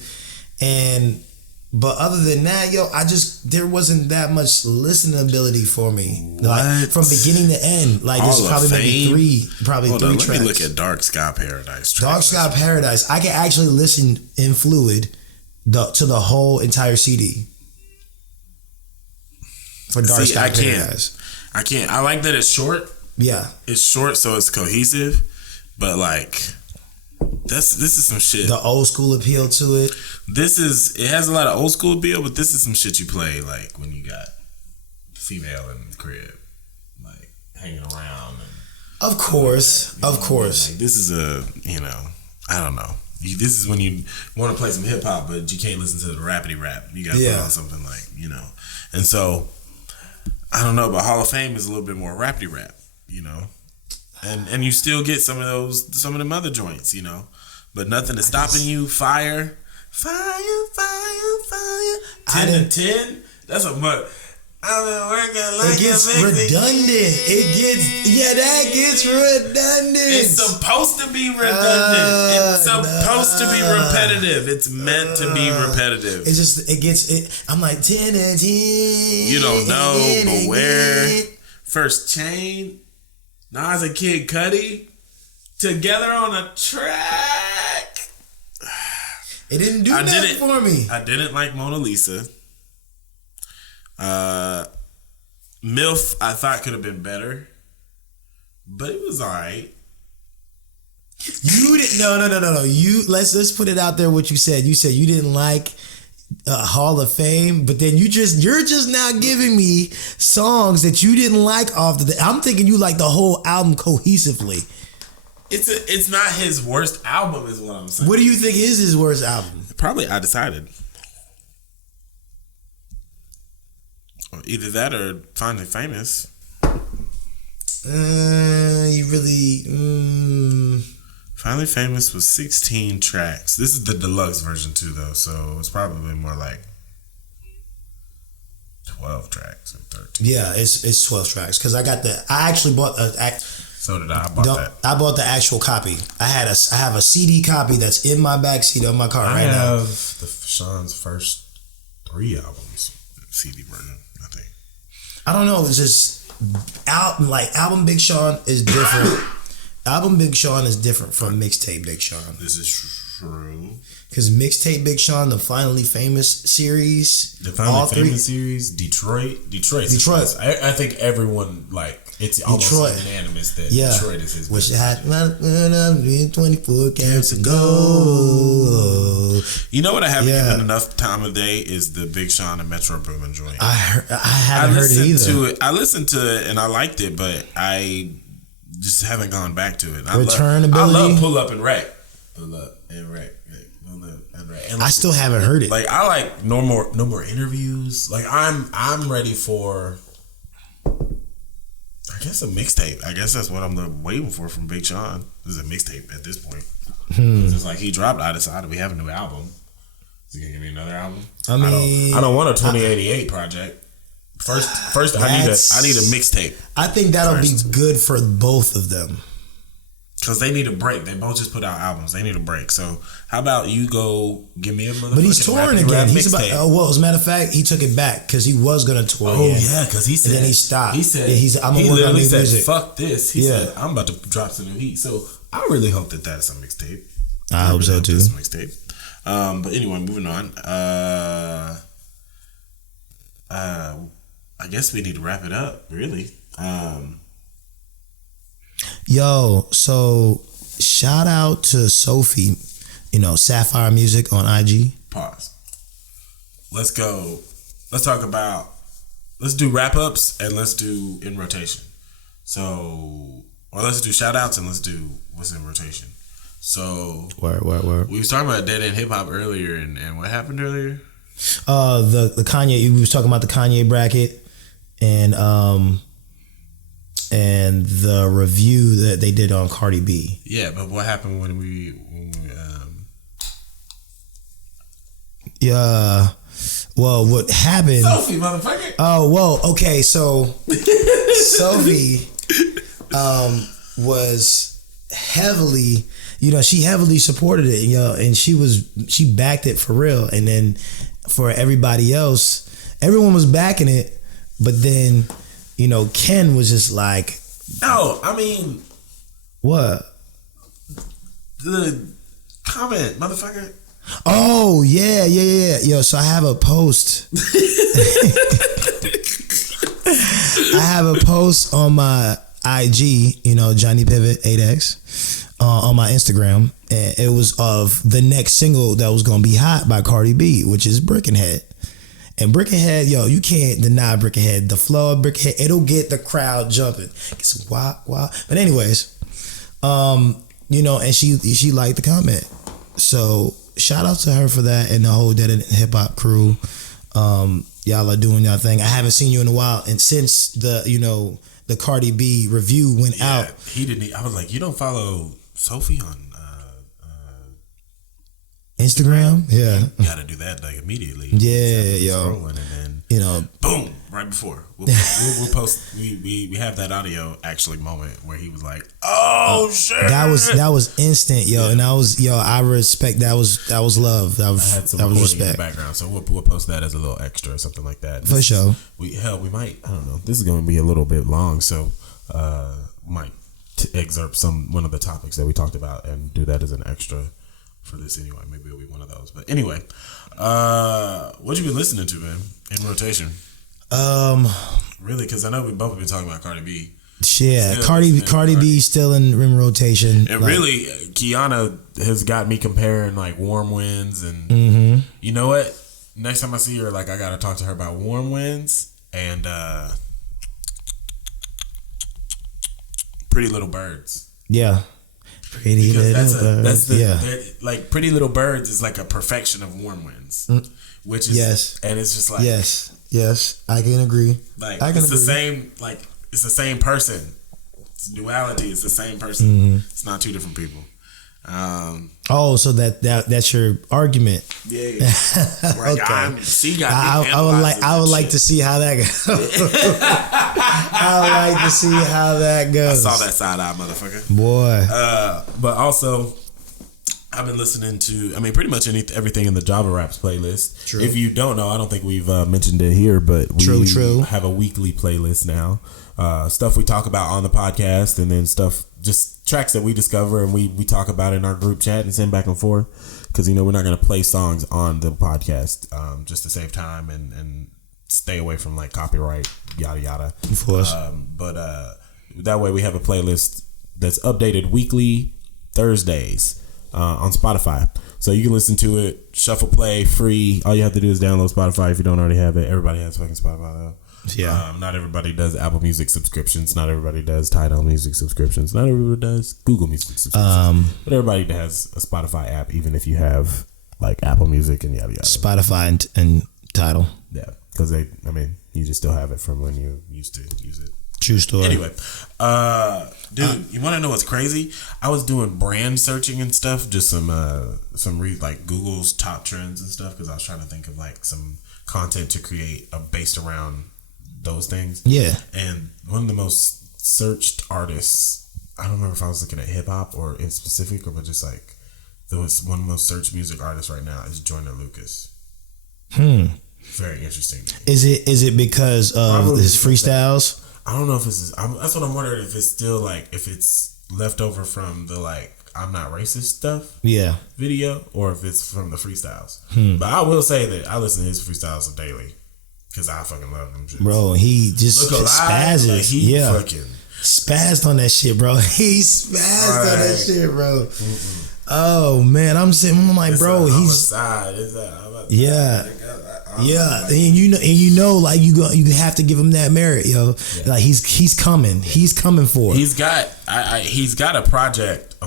But other than that, there wasn't that much listening ability for me. What? Like, from beginning to end. Like, there's probably maybe three tracks. Let me look at Dark Sky Paradise. Dark Sky Paradise. I can actually listen in fluid to the whole entire CD. For Dark Sky Paradise. I can't. I like that it's short. Yeah. It's short, so it's cohesive. But like, this is some shit. The old school appeal to it. It has a lot of old school appeal, but this is some shit you play like when you got female in the crib, like hanging around. Of course. Like, this is I don't know. This is when you want to play some hip hop, but you can't listen to the rapidy rap. You got to put on something like, And so, I don't know, but Hall of Fame is a little bit more rapidy rap, and you still get some of them other joints, but Nothing is Stopping You, Fire. 10 and 10. That's a much. I've been working like it gets redundant. That gets redundant. It's supposed to be redundant. It's supposed to be repetitive. It's meant to be repetitive. I'm like 10 and 10. You don't know, but where? First Chain, Nas and Kid Cudi together on a track. It didn't do that for me. I didn't like Mona Lisa. MILF I thought could have been better, but it was alright. You didn't. No. Let's put it out there. What you said. You said you didn't like Hall of Fame, but then you're just now giving me songs that you didn't like off the. I'm thinking you like the whole album cohesively. It's not his worst album, is what I'm saying. What do you think is his worst album? Probably I Decided. Either that or Finally Famous. Finally Famous was 16 tracks. This is the deluxe version too, though, so it's probably more like 12 tracks or 13. Yeah, it's 12 tracks because I actually bought So did I. I bought the actual copy. I have a CD copy that's in my backseat of my car right now. I have Sean's first 3 albums, CD version, I think. I don't know. It's just album Big Sean is different. Album Big Sean is different from mixtape Big Sean. This is true. Because mixtape Big Sean, the Finally Famous series, series, Detroit. I think everyone it's almost unanimous that Detroit is his. Which had 24 carats of gold. You know what I haven't given enough time of day is the Big Sean and Metro Boomin joint. I haven't heard it either. I listened to it and I liked it, but I just haven't gone back to it. I love Pull Up and Wreck. Pull Up and Wreck. I still haven't heard it. I like no more interviews. I'm ready for, I guess, a mixtape. I guess that's what I'm waiting for from Big Sean. This is a mixtape at this point. It's like he dropped I Decided. We have a new album. Is he gonna give me another album? I mean, I don't want a 2088 project. First, I need a mixtape. I think that'll be good for both of them. Because they need a break. They both just put out albums. They need a break. So how about you go give me a motherfucking But he's touring again. He's mixtape. as a matter of fact, he took it back because he was going to tour again. Yeah, because he said... And then he stopped. He said... I'm going to work on new music. Fuck this. He said, I'm about to drop some new heat. So I really hope that that's a mixtape. I hope so too. That's a mixtape. But anyway, moving on. I guess we need to wrap it up, really. Yo, so shout out to Sophie, Sapphire Music on IG. Pause. Let's go. Let's talk about let's do wrap ups and let's do in rotation. So, or let's do shout outs and let's do what's in rotation. So, word. We was talking about Dead End Hip Hop earlier, and what happened earlier? The Kanye. We was talking about the Kanye bracket, and the review that they did on Cardi B. Yeah, but what happened when we Yeah. Well, what happened? Sophie, motherfucker. Oh, well, okay. So Sophie was heavily, she heavily supported it, and she backed it for real. And then for everybody else, everyone was backing it, but then, Ken was just like, no, I mean, what? The comment, motherfucker. Oh, yeah. Yo, so I have a post. I have a post on my IG, Johnny Pivot 8X, on my Instagram. And it was of the next single that was going to be hot by Cardi B, which is Brickenhead. And Brickenhead, yo, you can't deny Brickenhead. The flow of Brickenhead, it'll get the crowd jumping. It's wow. But anyways, and she liked the comment. So shout out to her for that and the whole Dead End Hip Hop crew. Y'all are doing y'all thing. I haven't seen you in a while, and since the Cardi B review went out, he didn't. I was like, you don't follow Sophie on Instagram? Yeah, you gotta do that like immediately. Yeah, yo. And then boom, right before we'll post. We have that audio actually moment where he was like, "Oh shit!" That was instant, yo, and I respect that was love. That was respect. In the background, so we'll post that as a little extra or something like that. For sure. We might. I don't know. This is going to be a little bit long, so might excerpt one of the topics that we talked about and do that as an extra for this anyway. Maybe it'll be one of those. But anyway, what you been listening to, man, in rotation? Really, because I know we both been talking about Cardi B. Yeah, Cardi B still in rotation. And really, Kiana has got me comparing like Warm Winds and you know what? Next time I see her, like I gotta talk to her about Warm Winds and Pretty Little Birds. Yeah. Pretty Little Birds. Like Pretty Little Birds is like a perfection of Warm Winds, which is and it's just like yes, I can agree. Like it's the same, like it's the same person. It's duality. It's the same person. It's not two different people. So that's your argument. Yeah. Right. Okay. I would like to see how that goes. I would like to see how that goes. I saw that side eye, motherfucker. Boy. But also, I've been listening to, pretty much everything in the Java Raps playlist. True. If you don't know, I don't think we've mentioned it here, but we have a weekly playlist now. Stuff we talk about on the podcast, and then stuff, just tracks that we discover and we talk about in our group chat and send back and forth. Because, we're not going to play songs on the podcast just to save time and stay away from like copyright, yada, yada. Of course. But that way we have a playlist that's updated weekly Thursdays on Spotify. So you can listen to it, shuffle play, free. All you have to do is download Spotify if you don't already have it. Everybody has fucking Spotify though. Yeah. Not everybody does Apple Music subscriptions. Not everybody does Tidal Music subscriptions. Not everybody does Google Music subscriptions. But everybody has a Spotify app, even if you have like Apple Music and yada yada. Spotify and Tidal. Yeah, because you just still have it from when you used to use it. True story. Anyway, dude, you want to know what's crazy? I was doing brand searching and stuff, just some like Google's top trends and stuff, because I was trying to think of like some content to create based around those things. Yeah. And one of the most searched artists, I don't remember if I was looking at hip hop or in specific, or but just like one of the most searched music artists right now is Joyner Lucas. Very interesting. Is it because of his freestyles? I don't know if it's. That's what I'm wondering, if it's still like, if it's left over from the like I'm Not Racist stuff. Yeah. Video, or if it's from the freestyles. But I will say that I listen to his freestyles daily because I fucking love them. Bro, he just spazzes. Like he fucking spazzed on that shit, bro. He spazzed on that shit, bro. Oh man, I'm like, bro, he's. I'm Yeah, like, like you have to give him that merit, yo. Yeah. Like he's coming. He's coming for it. He's got a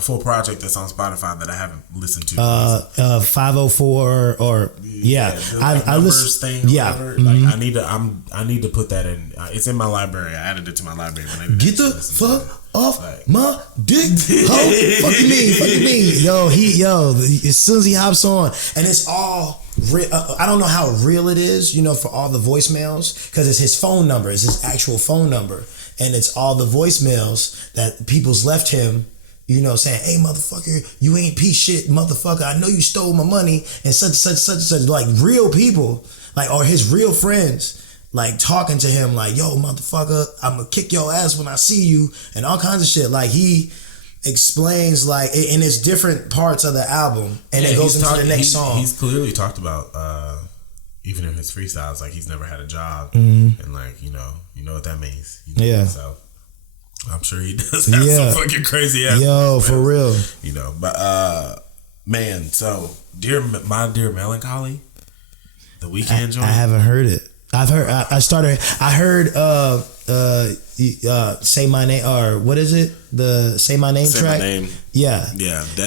full project that's on Spotify that I haven't listened to. 504 or I listen. Yeah, like I need to put that in. It's in my library. I added it to my library. Get the fuck off my dick, ho! Fuck you mean? Yo, as soon as he hops on, and it's all. I don't know how real it is, for all the voicemails, because it's his phone number, it's his actual phone number, and it's all the voicemails that people's left him, saying, "Hey, motherfucker, you ain't piece shit, motherfucker. I know you stole my money," and such, like real people, like or his real friends, like talking to him, like, "Yo, motherfucker, I'm gonna kick your ass when I see you," and all kinds of shit. Like he explains like in its different parts of the album, and it goes into the next song. He's clearly talked about even in his freestyles, like he's never had a job, and like you know what that means. So I'm sure he does have some fucking crazy ass. Yo, for real. But man, so My Dear Melancholy, the Weeknd joint. I haven't heard it. I've heard. I heard. Say My Name, or what is it? The Say My Name track. My Name. Yeah.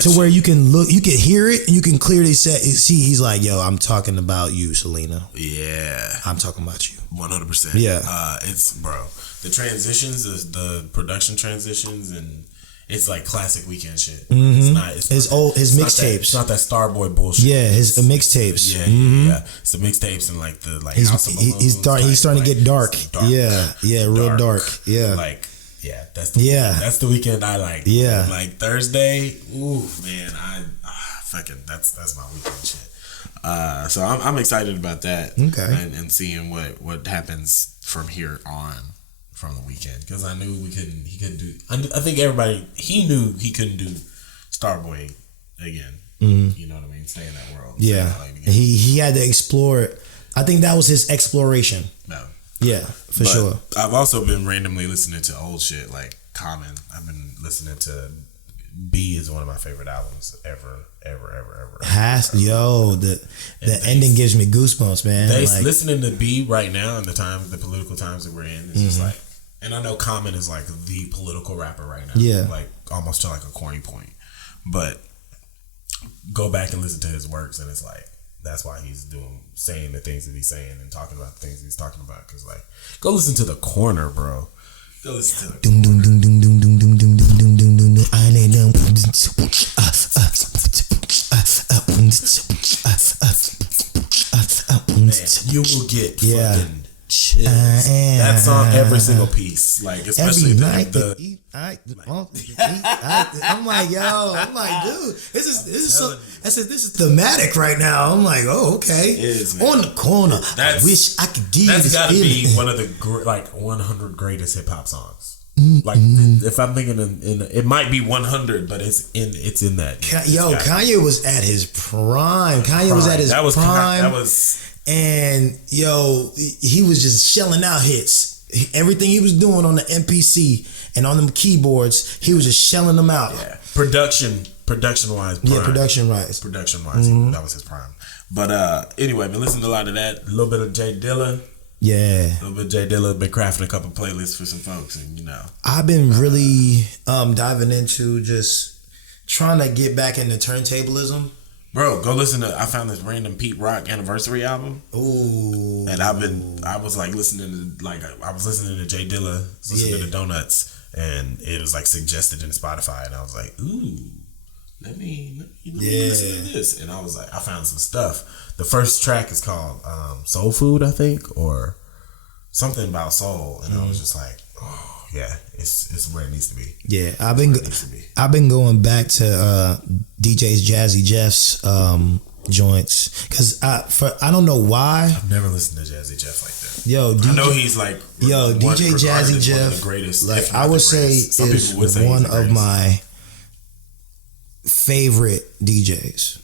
To where you can hear it, and you can clearly see. He's like, "Yo, I'm talking about you, Selena." Yeah. I'm talking about you. 100%. Yeah. It's the transitions, the production transitions, and it's like classic Weeknd shit. Mm-hmm. It's not his mixtapes. It's not that Starboy bullshit. Yeah, his mixtapes. Yeah, mm-hmm. yeah. It's the mixtapes and like the House of Balloons. He's starting to get dark. Real dark. Yeah. Like, yeah, that's the Weeknd I like. Yeah. Like Thursday, ooh man, that's my Weeknd shit. So I'm excited about that. Okay. And seeing what happens from here on. From the Weeknd, because I knew he couldn't do. I think he knew he couldn't do Starboy again. Mm-hmm. You know what I mean? Stay in that world. Yeah, he had to explore it. I think that was his exploration. No. Yeah, for sure. I've also been randomly listening to old shit like Common. I've been listening to B is one of my favorite albums ever. The ending gives me goosebumps, man. Listening to B right now in the political times that we're in, it's just like. And I know Common is like the political rapper right now. Yeah. Like almost to like a corny point. But go back and listen to his works and it's like, that's why he's saying the things that he's saying and talking about the things he's talking about. Cause like, go listen to The Corner, bro. Go listen to The Corner. Man, you will get fucking chills. That song, every single piece, like especially every night I'm like, dude, this is thematic right now. I'm like, oh, okay. It is, on the corner. I wish I could give you this. That's got to be one of the 100 greatest hip hop songs. Like if I'm thinking in it might be 100, but it's in that. Kanye was at his prime. Kanye was at his prime. And he was just shelling out hits. Everything he was doing on the MPC and on them keyboards, he was just shelling them out. Yeah, production wise. Yeah, production wise. That was his prime. But anyway, been listening to a lot of that. A little bit of Jay Dilla. Yeah. A little bit of Jay Dilla. Been crafting a couple playlists for some folks, and I've been really diving into just trying to get back into turntablism. Bro, go listen to. I found this random Pete Rock anniversary album. Ooh. And I was listening to Jay Dilla, listening to the Donuts, and it was like suggested in Spotify, and I was like, ooh, let me listen to this, and I was like, I found some stuff. The first track is called Soul Food, I think, or something about soul, and I was just like, oh yeah, it's where it needs to be. Yeah, I've been going back to DJ's Jazzy Jeff's joints because I don't know why. I've never listened to Jazzy Jeff like that. I know he's like DJ Jazzy Jeff, one of the greatest. Like I would say, is one of my favorite DJs.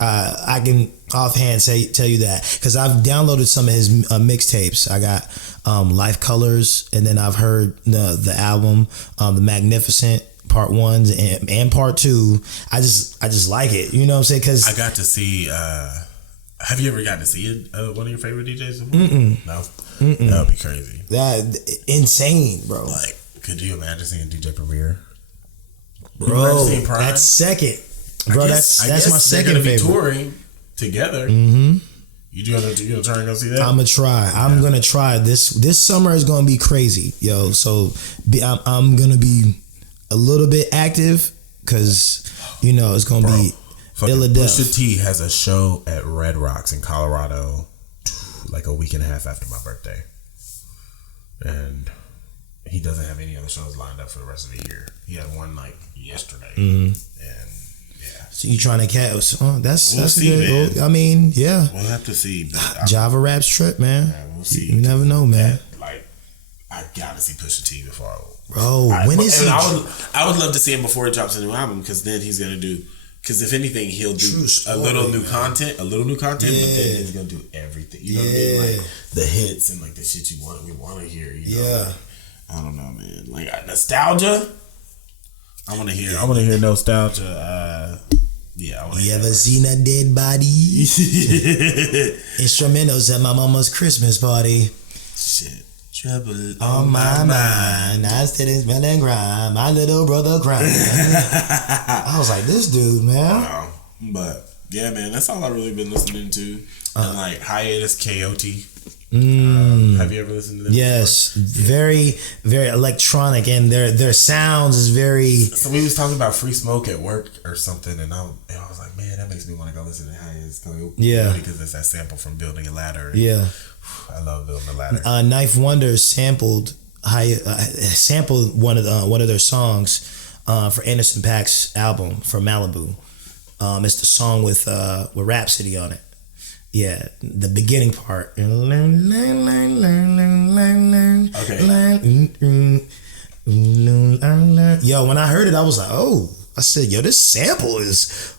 I can offhand tell you that because I've downloaded some of his mixtapes. I got Life Colors, and then I've heard the album, The Magnificent Part 1 and Part 2. I just like it. You know what I'm saying? Because I got to see Have you ever gotten to see one of your favorite DJs before? No? That would be crazy. That insane, bro. Like, could you imagine seeing DJ Premier? Bro, that's second. Bro, that's my second favorite. Be touring together. You gonna try and go see that? I'm gonna try. I'm gonna try. This summer is gonna be crazy, yo. So I'm gonna be a little bit active because it's gonna be ill or death. Pusha T has a show at Red Rocks in Colorado, like a week and a half after my birthday, and he doesn't have any other shows lined up for the rest of the year. He had one like yesterday, and yeah. So you trying to catch? Oh, that's see, good. Man. I mean, yeah. We'll have to see. Java Raps trip, man. Yeah, we'll see. You never know, man. I gotta see Pusha T before. When is he? I would love to see him before he drops a new album, because then he's gonna do. Because if anything, he'll do a little new content, but then he's gonna do everything. You know what I mean? Like the hits and like the shit we want to hear. Yeah. I don't know, man. Like nostalgia. I want to hear nostalgia. You ever seen a dead body? Instrumentals at my mama's Christmas party. Shit. Trouble on my mind. I still smelling grime. My little brother crying. I was like, this dude, man. Wow. But yeah, man, that's all I've really been listening to. And like Hiatus Coyote. Have you ever listened to them? Yes, very, very electronic, and their sounds is very. So we was talking about Free Smoke at work or something, and I was like, man, that makes me want to go listen to Hiatus Coyote. Yeah, because it's that sample from Building a Ladder. Yeah, I love Building a Ladder. Knife Wonder sampled one of their songs for Anderson .Paak's album for Malibu. It's the song with Rhapsody on it. Yeah, the beginning part. Okay. Yo, when I heard it, I was like, oh. I said, yo, this sample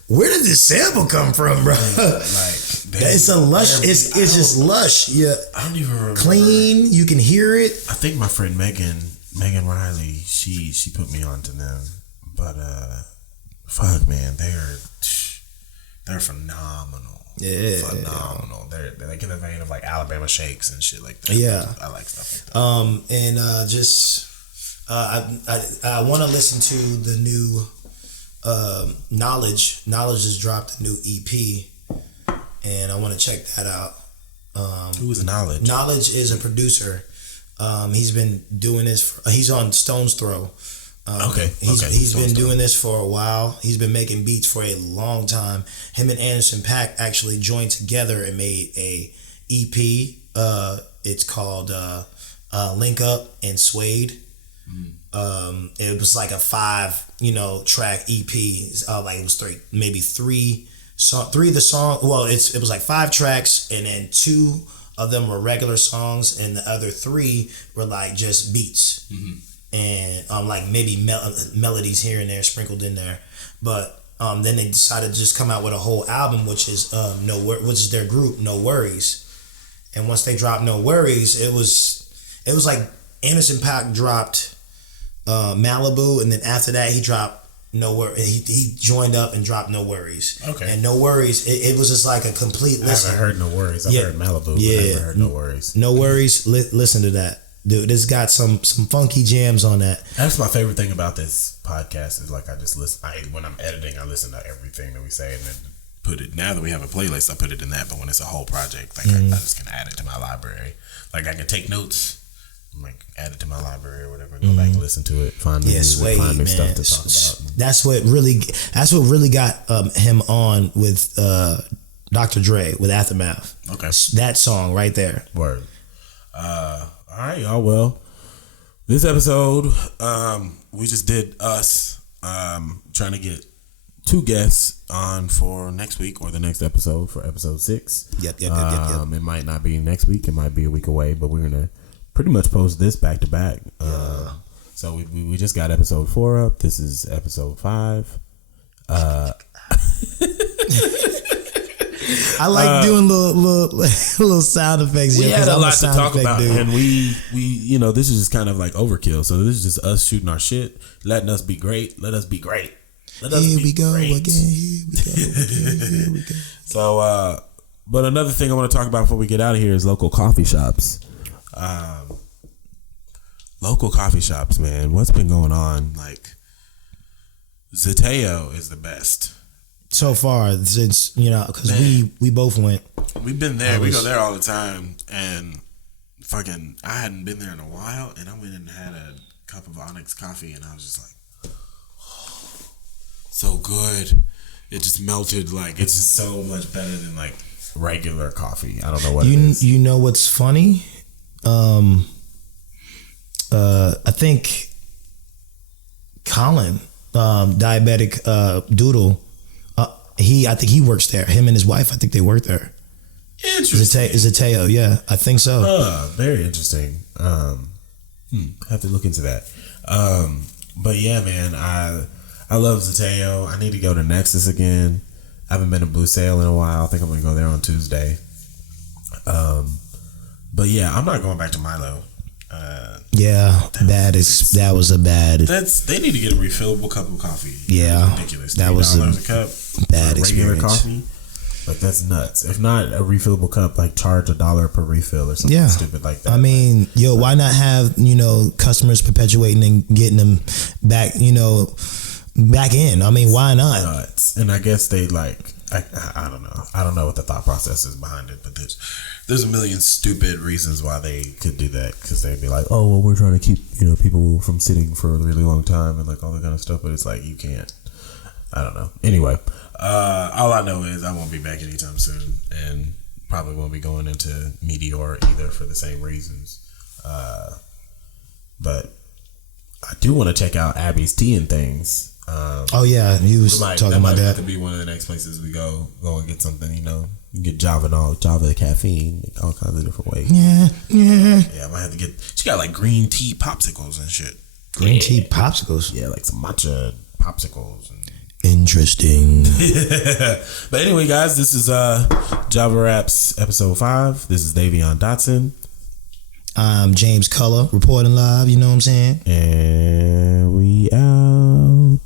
where did this sample come from, bro? It's a lush, it's just lush. Yeah. I don't even remember. Clean, you can hear it. I think my friend Megan Riley, she put me onto them. But fuck, man, they're phenomenal. Yeah, phenomenal. They're like in the vein of like Alabama Shakes and shit like that. Yeah, I like stuff like that. I want to listen to the new Knowledge. Knowledge has dropped a new EP, and I want to check that out. Who is Knowledge? Knowledge is a producer. He's been doing this. He's on Stone's Throw. He's been doing this for a while. He's been making beats for a long time. Him and Anderson .Paak actually joined together and made a EP. It's called Link Up and Suede. It was like a 5-track EP. Like it was three of the songs. Well, it was like 5 tracks, and then 2 of them were regular songs, and the other 3 were like just beats. And like maybe melodies here and there sprinkled in there, but then they decided to just come out with a whole album, which is which is their group No Worries. And once they dropped No Worries, it was like Anderson .Paak dropped Malibu, and then after that he dropped No Worries. He joined up and dropped No Worries. Okay. And No Worries, it was just like a complete listen. I haven't heard No Worries. I've heard Malibu, but I haven't heard No Worries. No Worries. Listen to that. Dude, it's got some funky jams on that. That's my favorite thing about this podcast is like I just listen. When I'm editing, I listen to everything that we say and then put it. Now that we have a playlist, I put it in that. But when it's a whole project, like I just can add it to my library. Like I can take notes, like add it to my library or whatever, go back and listen to it, find new music, find new stuff to talk about. That's what really got him on with Dr. Dre with Aftermath. Okay, that song right there. Word. All right, y'all. Well, this episode, we just did us trying to get 2 guests on for next week or the next episode for episode 6. Yep. It might not be next week. It might be a week away, but we're gonna pretty much post this back to back. So we just got episode 4 up. This is episode 5. I like doing little sound effects. We had a lot to talk about, dude. And we this is just kind of like overkill. So this is just us shooting our shit, letting us be great. Let us be great. Let us Here be we go great. again. Here we go. So, But another thing I want to talk about before we get out of here is local coffee shops. Local coffee shops, man. What's been going on? Like, Zateo is the best. So far, since, because we both went. We've been there. We go there all the time. And fucking, I hadn't been there in a while. And I went and had a cup of Onyx coffee. And I was just like, so good. It just melted. Like, it's just so much better than, like, regular coffee. I don't know what it is. You know what's funny? I think Colin, diabetic Doodle, I think he works there. Him and his wife, I think they work there. Interesting. Zateo, yeah, I think so. Very interesting. I have to look into that. But yeah, man, I love Zateo. I need to go to Nexus again. I haven't been to Blue Sail in a while. I think I'm gonna go there on Tuesday. But yeah, I'm not going back to Milo. That was a bad. They need to get a refillable cup of coffee. Yeah, ridiculous. That was a cup bad regular experience. Coffee. Like, that's nuts. If not a refillable cup, like charge $1 per refill or something stupid like that. I mean, why not have customers perpetuating and getting them back? Back in. I mean, why not? Nuts. And I guess they I don't know. I don't know what the thought process is behind it, but there's a million stupid reasons why they could do that, because they'd be like, oh, well, we're trying to keep people from sitting for a really long time and like all that kind of stuff, but it's like, you can't. I don't know. Anyway, all I know is I won't be back anytime soon, and probably won't be going into Meteor either for the same reasons. But I do want to check out Abby's Tea and Things. You was talking about that. That might be one of the next places we go and get something. You get Java caffeine, all kinds of different ways. Yeah. I might have to get. She got like green tea popsicles and shit. Green tea popsicles. Yeah, like some matcha popsicles. Interesting. But anyway, guys, this is Java Raps episode 5. This is Davion Dotson. I'm James Culla, reporting live. You know what I'm saying? And we out.